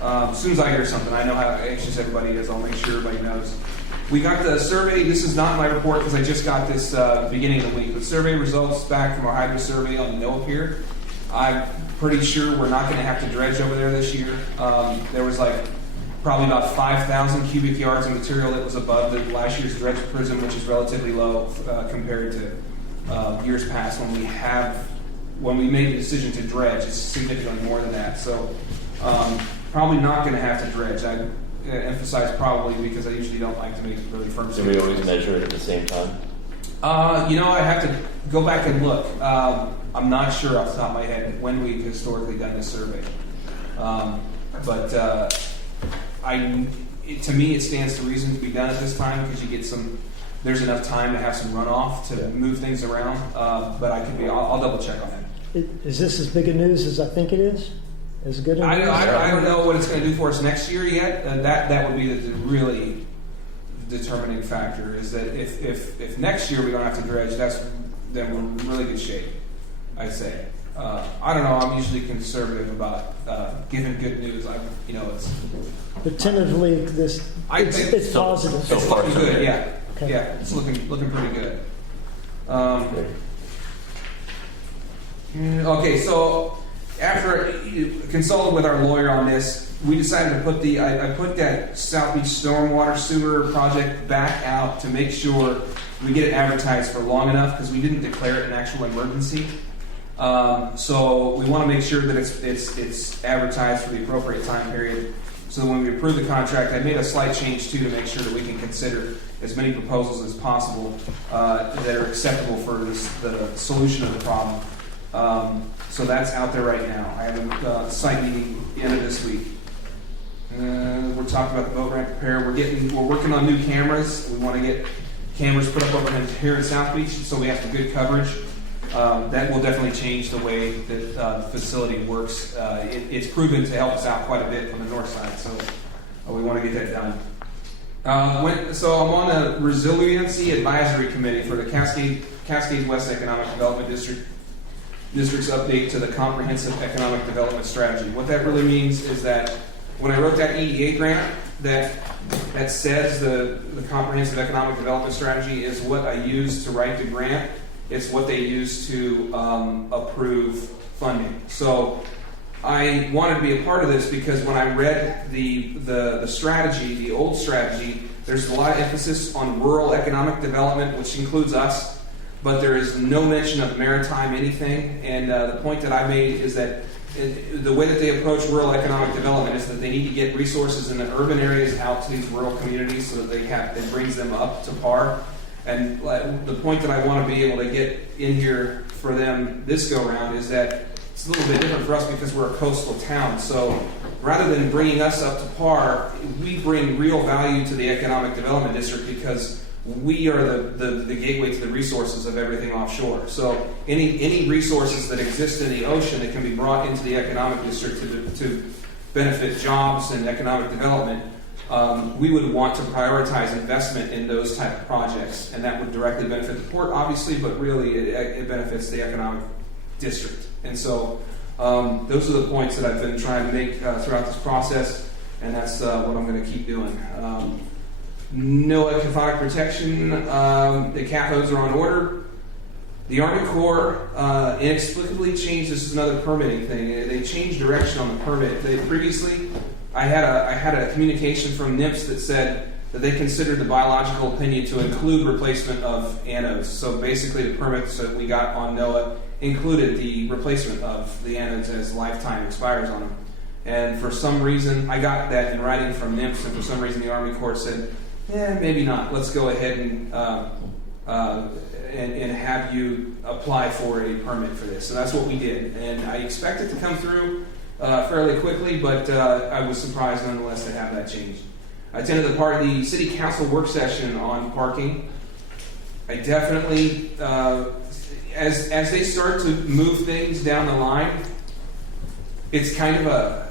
As soon as I hear something, I know how anxious everybody is. I'll make sure everybody knows. We got the survey. This is not my report because I just got this beginning of the week. The survey results back from our hydro survey on the NOAA Pier. I'm pretty sure we're not going to have to dredge over there this year. There was probably about 5,000 cubic yards of material that was above the last year's dredge prism, which is relatively low compared to years past when we made the decision to dredge. It's significantly more than that. So probably not going to have to dredge. I emphasize probably because I usually don't like to make really firm Do we statements. always measure it at the same time? I have to go back and look. I'm not sure off the top of my head when we've historically done this survey. To me, it stands to reason to be done at this time because there's enough time to have some runoff to move things around. But I'll double check on that. Is this as big a news as I think it is? As good a I news? don't know what it's going to do for us next year yet. That would be the really determining factor. Is that if next year we don't have to dredge, then we're in really good shape. I'd say. I don't know. I'm usually conservative about giving good news. It's. But tentatively, it's positive. So It's far, looking so good. good. Yeah. Okay. Yeah. It's looking pretty good. Okay. Okay, so after consulting with our lawyer on this, we decided to put I put that South Beach stormwater sewer project back out to make sure we get it advertised for long enough because we didn't declare it an actual emergency. So we want to make sure that it's advertised for the appropriate time period. So when we approve the contract, I made a slight change too to make sure that we can consider as many proposals as possible that are acceptable for the solution of the problem. So that's out there right now. I have a site meeting the end of this week. We're talking about the boat ramp repair. We're working on new cameras. We want to get cameras put up over here in South Beach, so we have some good coverage. That will definitely change the way that the facility works. It's proven to help us out quite a bit on the north side, so we want to get that done. So I'm on the Resiliency Advisory Committee for the Cascades West Economic Development District's update to the Comprehensive Economic Development Strategy. What that really means is that when I wrote that EDA grant, that says the Comprehensive Economic Development Strategy is what I used to write the grant. It's what they use to approve funding. So I wanted to be a part of this because when I read the strategy, the old strategy, there's a lot of emphasis on rural economic development, which includes us, but there is no mention of maritime anything. And the point that I made is that the way that they approach rural economic development is that they need to get resources in the urban areas out to these rural communities so that it brings them up to par. And the point that I want to be able to get in here for them this go round is that it's a little bit different for us because we're a coastal town. So rather than bringing us up to par, we bring real value to the economic development district because we are the gateway to the resources of everything offshore. So any resources that exist in the ocean that can be brought into the economic district to benefit jobs and economic development, we would want to prioritize investment in those type of projects, and that would directly benefit the port, obviously, but really it benefits the economic district. And so those are the points that I've been trying to make throughout this process. and that's what I'm going to keep doing. NOAA cathodic protection, the cathode are on order. The Army Corps inexplicably changed. This is another permitting thing. They changed direction on the permit. Previously, I had a communication from NIPS that said that they considered the biological opinion to include replacement of anodes. So basically, the permits that we got on NOAA included the replacement of the anodes as lifetime expires on them. And for some reason, I got that in writing from NIPS, and for some reason, the Army Corps said, maybe not. Let's go ahead and have you apply for a permit for this. So that's what we did. And I expect it to come through fairly quickly, but I was surprised nonetheless to have that change. I attended the city council work session on parking. I definitely, as they start to move things down the line, it's kind of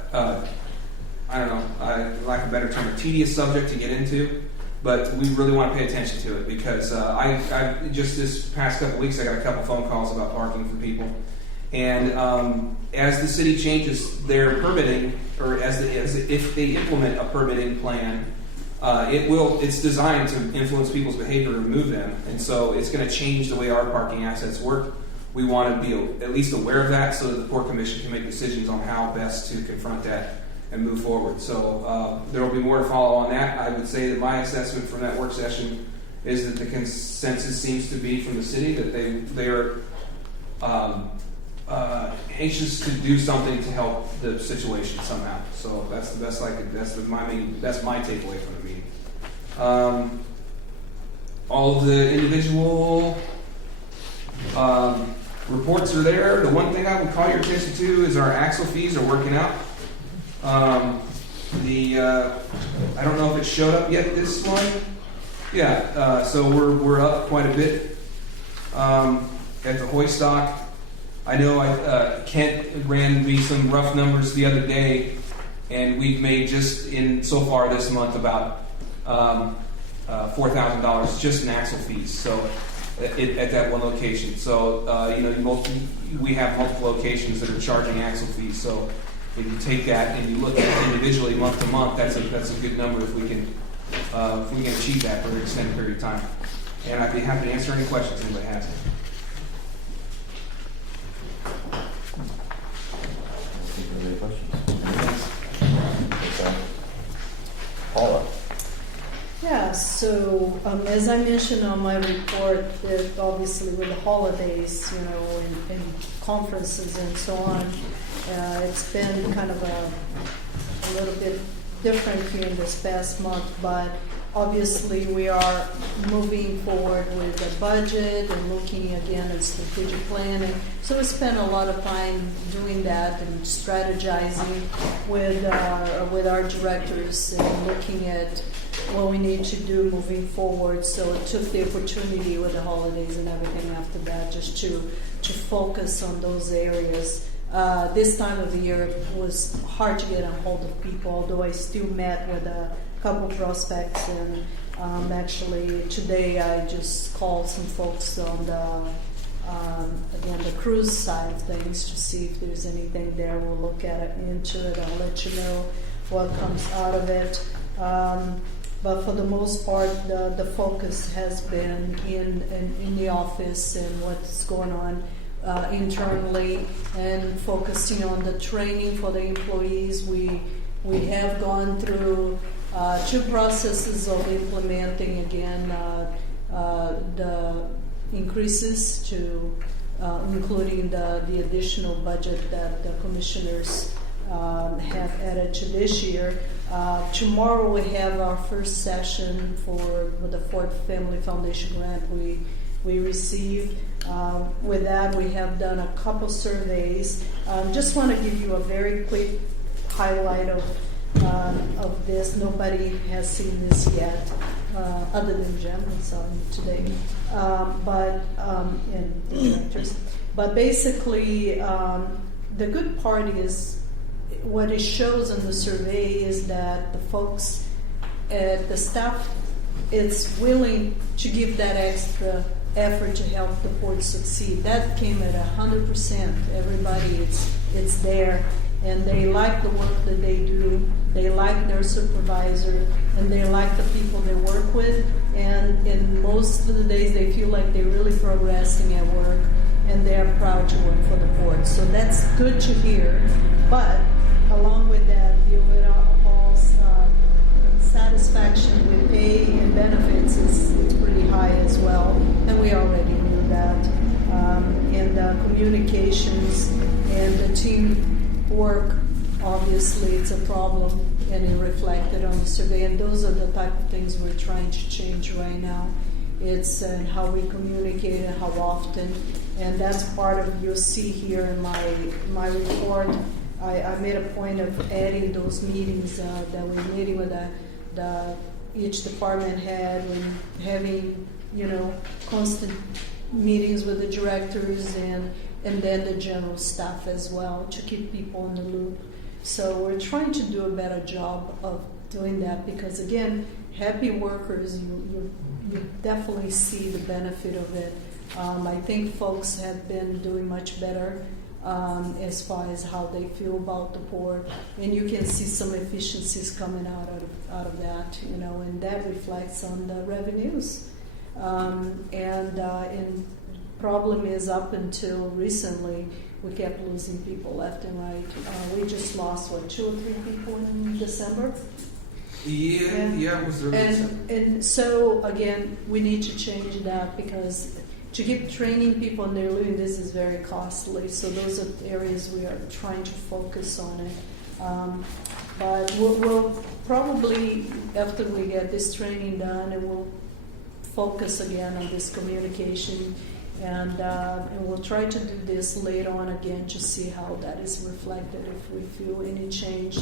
I don't know, lack of a better term, a tedious subject to get into. But we really want to pay attention to it because I just this past couple weeks I got a couple phone calls about parking for people, and as the city changes their permitting, or if they implement a permitting plan, it's designed to influence people's behavior and move them, and so it's going to change the way our parking assets work. We want to be at least aware of that so that the Port Commission can make decisions on how best to confront that and move forward. So there will be more to follow on that. I would say that my assessment from that work session is that the consensus seems to be from the city that they are anxious to do something to help the situation somehow. So that's the best I could. That's my takeaway from the meeting. All of the individual reports are there. The one thing I would call your attention to is our axle fees are working out. I don't know if it showed up yet this month. Yeah, so we're up quite a bit at the hoist dock. I know Kent ran me some rough numbers the other day, and we've made just in so far this month about $4,000 just in axle fees. So at that one location. So we have multiple locations that are charging axle fees. So if you take that and you look at it individually month to month, that's a good number if we can achieve that for an extended period of time. And I'd be happy to answer any questions anybody has. Any questions? Okay. Paula. Yeah, so as I mentioned on my report, that obviously with the holidays, and conferences and so on, it's been kind of a little bit different here in this past month, but obviously we are moving forward with the budget and looking again at strategic planning. So we spend a lot of time doing that and strategizing with our directors and looking at what we need to do moving forward. So it took the opportunity with the holidays and everything after that just to focus on those areas. This time of the year it was hard to get a hold of people, although I still met with a couple prospects, and actually today I just called some folks on the cruise side of things to see if there's anything there. We'll look at it into it. I'll let you know what comes out of it. But for the most part, the focus has been in the office and what's going on internally, and focusing on the training for the employees. We have gone through 2 processes of implementing again the increases to including the additional budget that the commissioners have added to this year. Tomorrow we have our first session for the Ford Family Foundation grant we received. With that, we have done a couple surveys. Just want to give you a very quick highlight of this. Nobody has seen this yet, other than Jim, who saw it today, and the directors. But basically, the good part is what it shows in the survey is that the folks at the staff is willing to give that extra effort to help the port succeed. That came at 100%. Everybody, it's there. and they like the work that they do, they like their supervisor, and they like the people they work with, and in most of the days they feel like they're really progressing at work, and they're proud to work for the board. So that's good to hear, but along with that, the overall satisfaction with pay and benefits is pretty high as well, and we already knew that. And communications and the team work, obviously it's a problem, and it reflected on the survey, and those are the type of things we're trying to change right now. It's how we communicate and how often, and that's part of, you'll see here in my report, I made a point of adding those meetings that we're meeting with each department head, and having, constant meetings with the directors and then the general staff as well, to keep people in the loop. So we're trying to do a better job of doing that, because again, happy workers, you definitely see the benefit of it. I think folks have been doing much better as far as how they feel about the board, and you can see some efficiencies coming out of that, and that reflects on the revenues. And problem is, up until recently, we kept losing people left and right. We just lost 2 or 3 people in December. Yeah, it was early. And so again, we need to change that, because to keep training people and they're leaving, this is very costly. So those are areas we are trying to focus on it. But we'll probably, after we get this training done, and we'll focus again on this communication, and we'll try to do this later on again to see how that is reflected, if we feel any change.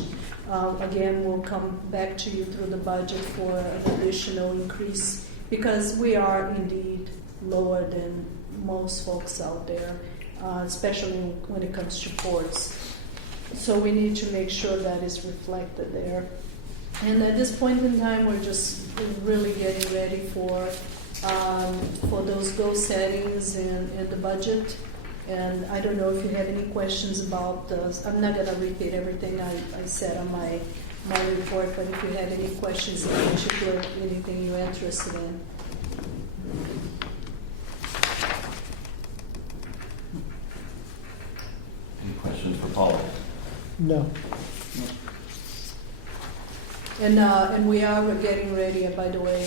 Again, we'll come back to you through the budget for an additional increase, because we are indeed lower than most folks out there, especially when it comes to ports. So we need to make sure that is reflected there. And at this point in time, we're just really getting ready for those goal settings and the budget. And I don't know if you have any questions about those. I'm not going to repeat everything I said on my report, but if you have any questions in particular, anything you're interested in. Any questions for Paula? No. And we're getting ready. By the way,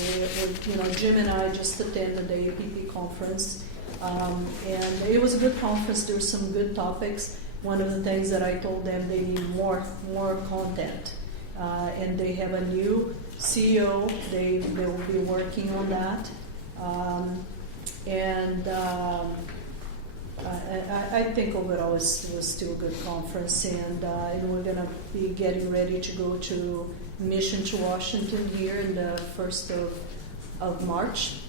Jim and I just attended the APP conference, and it was a good conference. There were some good topics. One of the things that I told them, they need more content, and they have a new CEO. They will be working on that, I think overall it was still a good conference, and we're going to be getting ready to go to Mission to Washington here in the 1st of March.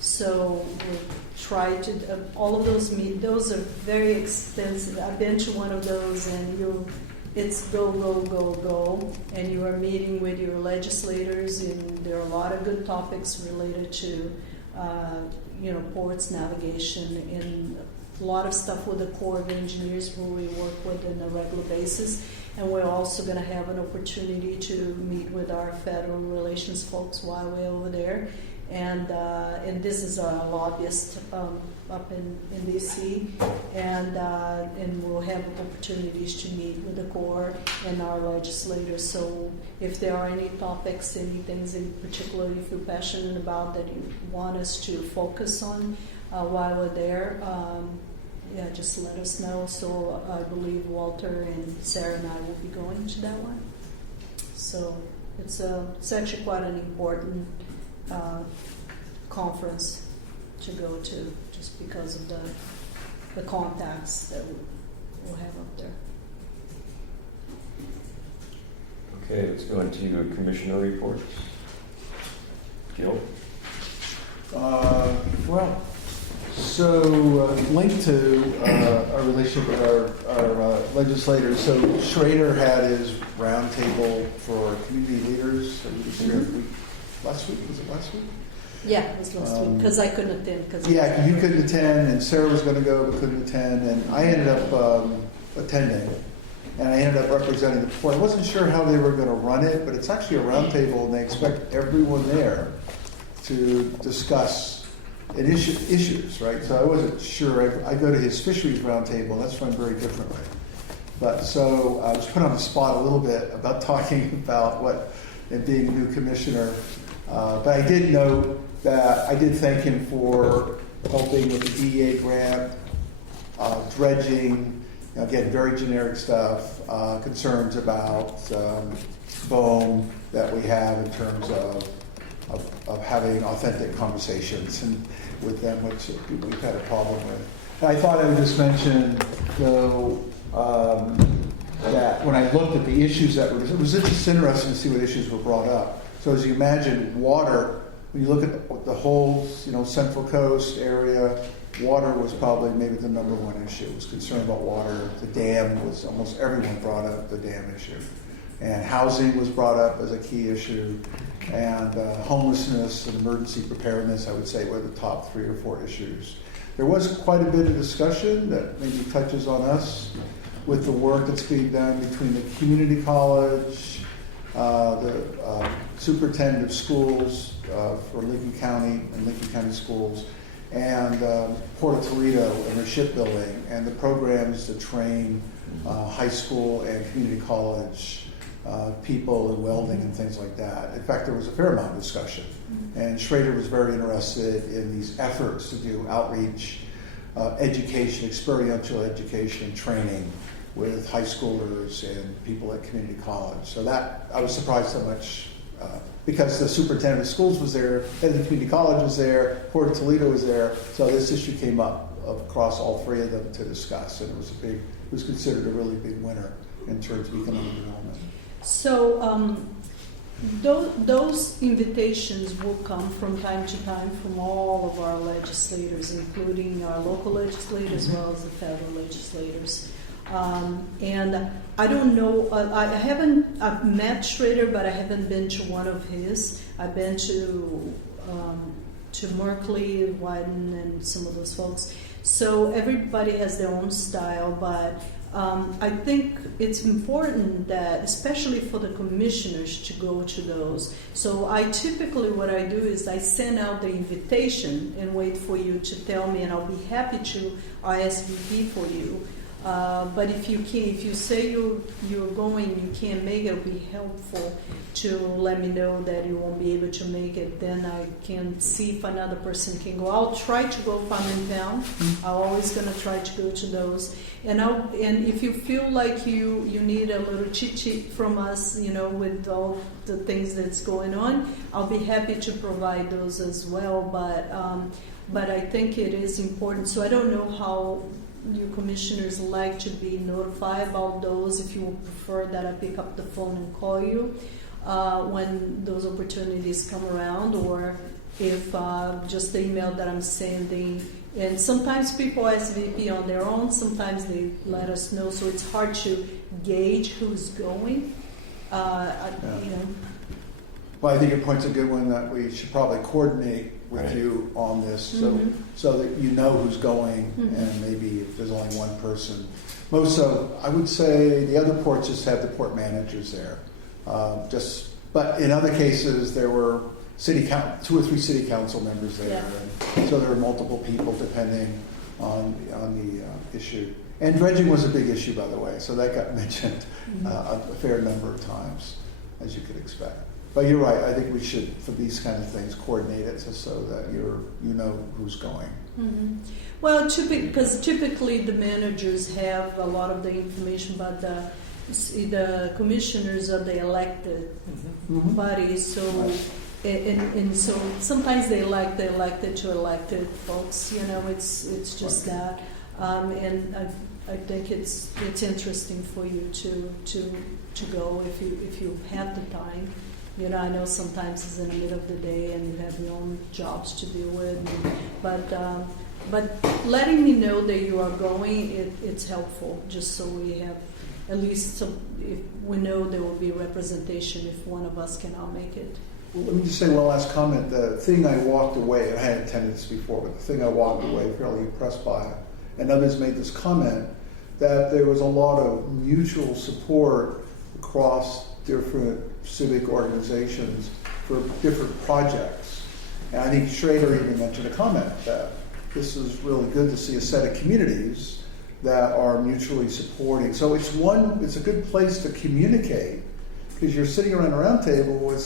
So we'll try to, all of those those are very expensive. I've been to one of those, and it's go, go, go, go, and you are meeting with your legislators, and there are a lot of good topics related to ports navigation, and a lot of stuff with the Corps of Engineers, who we work with on a regular basis. And we're also going to have an opportunity to meet with our federal relations folks while we're over there. And this is a lobbyist up in D.C. And we'll have opportunities to meet with the Corps and our legislators. So if there are any topics, any things in particular you feel passionate about that you want us to focus on while we're there, just let us know. So I believe Walter and Sarah and I will be going to that one. So it's actually quite an important conference to go to, just because of the contacts that we'll have up there. Okay, let's go into commissioner reports. Gil? So linked to our relationship with our legislators, so Schrader had his roundtable for community leaders. So he was here last week. Was it last week? Yeah, it was last week, because I couldn't attend. Yeah, you couldn't attend, and Sarah was going to go but couldn't attend, and I ended up attending. and I ended up representing the port. I wasn't sure how they were going to run it, but it's actually a roundtable, and they expect everyone there to discuss issues, right? So I wasn't sure. I go to his fisheries roundtable, and that's run very differently. But so I was put on the spot a little bit about talking about what, and being a new commissioner. But I did note that I did thank him for helping with the DEA grant, dredging, again, very generic stuff, concerns about BOEM that we have in terms of having authentic conversations and with them, which we've had a problem with. And I thought I would just mention, though, that when I looked at the issues that were, it was just interesting to see what issues were brought up. So as you imagine, water, when you look at the whole, Central Coast area, water was probably maybe the number one issue. It was concern about water. The dam was, almost everyone brought up the dam issue. And housing was brought up as a key issue. And homelessness and emergency preparedness, I would say, were the top 3 or 4 issues. There was quite a bit of discussion that maybe touches on us with the work that's being done between the community college, the superintendent of schools for Lincoln County and Lincoln County schools, and Port of Toledo and their shipbuilding, and the programs to train high school and community college people in welding and things like that. In fact, there was a fair amount of discussion. And Schrader was very interested in these efforts to do outreach, education, experiential education and training with high schoolers and people at community college. So that, I was surprised how much, because the superintendent of schools was there, and the community college was there, Port of Toledo was there, so this issue came up across all 3 of them to discuss, and it was considered a really big winner in terms of economic development. So those invitations will come from time to time from all of our legislators, including our local legislators as well as the federal legislators. And I don't know, I've met Schrader, but I haven't been to one of his. I've been to Merkley, Wyden, and some of those folks. So everybody has their own style, but I think it's important that, especially for the commissioners, to go to those. So what I do is I send out the invitation and wait for you to tell me, and I'll be happy to RSVP for you. But if you say you're going, you can't make it, it'll be helpful to let me know that you won't be able to make it. Then I can see if another person can go. I'll try to go if I'm in town. I'm always going to try to go to those. And if you feel like you need a little cheat from us, with all the things that's going on, I'll be happy to provide those as well. But I think it is important. So I don't know how you commissioners like to be notified about those, if you would prefer that I pick up the phone and call you when those opportunities come around, or if just the email that I'm sending. And sometimes people SVP on their own, sometimes they let us know, so it's hard to gauge who's going. Well, I think your point's a good one, that we should probably coordinate with you on this, so that you know who's going, and maybe if there's only one person. I would say the other ports just have the port managers there. But in other cases, there were 2 or 3 city council members there, and so there were multiple people depending on the issue. And dredging was a big issue, by the way, so that got mentioned a fair number of times, as you could expect. But you're right. I think we should, for these kind of things, coordinate it so that you know who's going. Mm-hmm. Well, because typically the managers have a lot of the information, but the commissioners are the elected bodies. So, and so sometimes they elect the elected to elected folks. It's just that, and I think it's interesting for you to go if you have the time. I know sometimes it's in the middle of the day and you have your own jobs to deal with, but letting me know that you are going, it's helpful, just so we have at least if we know there will be representation if one of us cannot make it. Well, let me just say one last comment. The thing I walked away, I hadn't attended this before, but the thing I walked away fairly impressed by, and others made this comment, that there was a lot of mutual support across different civic organizations for different projects. And I think Schrader even mentioned a comment that this is really good to see a set of communities that are mutually supporting. So it's a good place to communicate, because you're sitting around a round table with,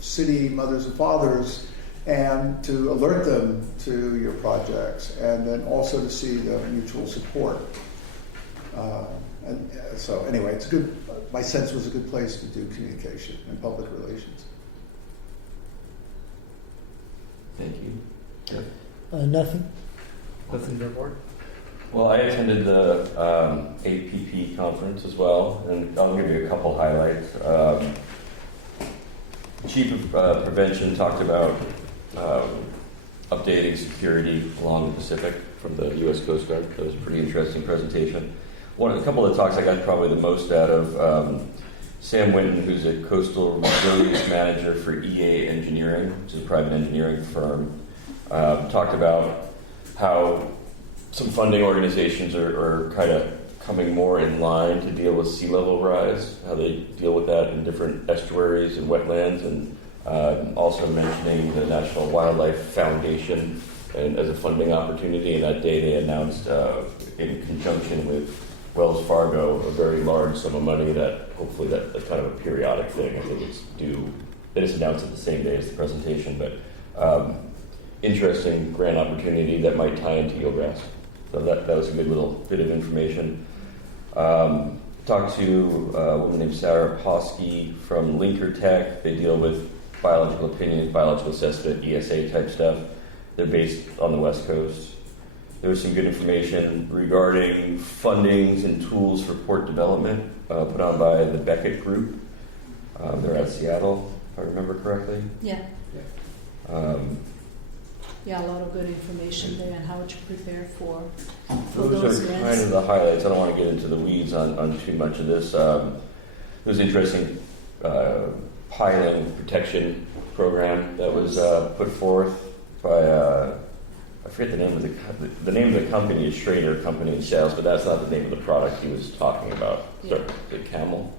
city mothers and fathers, and to alert them to your projects, and then also to see the mutual support. So anyway, it's good. My sense was a good place to do communication and public relations. Thank you. Yep. Nothing? Nothing to report? Well, I attended the APP conference as well, and I'll give you a couple highlights. Chief of Prevention talked about updating security along the Pacific from the U.S. Coast Guard. That was a pretty interesting presentation. A couple of the talks I got probably the most out of, Sam Winton, who's a coastal resilience manager for EA Engineering, which is a private engineering firm, talked about how some funding organizations are kind of coming more in line to deal with sea level rise, how they deal with that in different estuaries and wetlands, and also mentioning the National Wildlife Foundation and as a funding opportunity. And that day they announced, in conjunction with Wells Fargo, a very large sum of money that hopefully that's kind of a periodic thing. I think it's due, they just announced it the same day as the presentation, but interesting grant opportunity that might tie into Eelgrass. So that was a good little bit of information. Talked to a woman named Sarah Posky from Linker Tech. They deal with biological opinions, biological assessment, ESA type stuff. They're based on the West Coast. There was some good information regarding fundings and tools for port development put on by the Beckett Group. They're out of Seattle, if I remember correctly. Yeah. Yeah, a lot of good information there and how to prepare for Those are grants. kind of the highlights. I don't want to get into the weeds on too much of this. It was an interesting piling protection program that was put forth by I forget the name of the name of the company is Schrader Company in Sales, but that's not the name of the product he was talking about. Yeah. The Camel.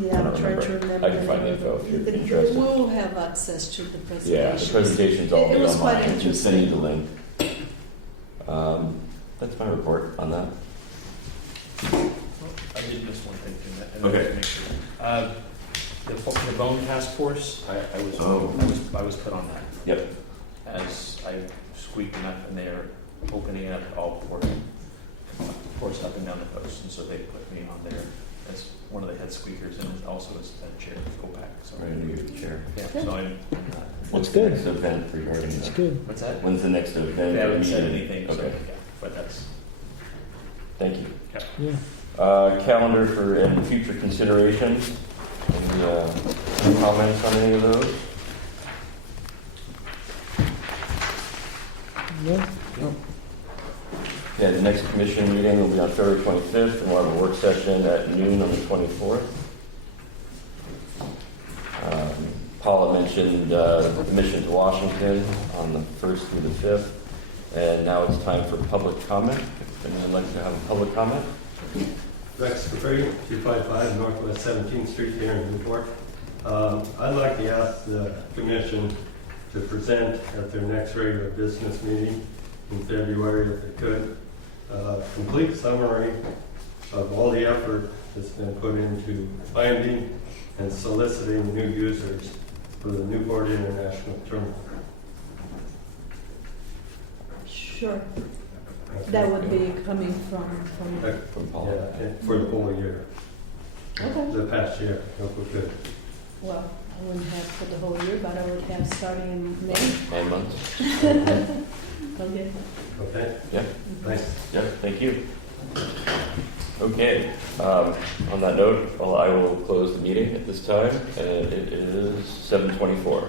Yeah, I I'm don't trying to remember. remember. I can find the info if you're interested. We'll have access to the presentation. Yeah, the presentation's all It was online. quite I can send you the interesting. link. That's my report on that. I did miss one thing in that. And Okay. I just make sure. The bone task force, I was put on that. Yep. As I squeaked enough, and they are opening up all ports up and down the coast, and so they put me on there as one of the head squeakers and also as the chair of OPAC. So Right in the chair. yeah, so I'm. What's That's the good. next event regarding It's that? good. What's that? When's the next event? They haven't said Meeting? anything. So, Okay, yeah, but that's. thank you. Yeah. Calendar and future considerations. Any comments on any of those? No? Yeah, the next commission meeting will be on February 25th, and we'll have a work session at noon on the 24th. Paula mentioned the mission to Washington on the 1st through the 5th, and now it's time for public comment. If anyone would like to have a public comment? Rex Capri, 255 Northwest 17th Street here in Newport. I'd like to ask the commission to present at their next regular business meeting in February, if they could, a complete summary of all the effort that's been put into finding and soliciting new users for the Newport International Terminal. Sure. That would be coming from. From Paula. Yeah, for the whole year, Okay. the past year, if we could. Well, I wouldn't have for the whole year, but I would have starting in May. 9 months. Okay. Okay? Yeah. Thanks. Yep, thank you. Okay, on that note, I will close the meeting at this time, and it is 7:24.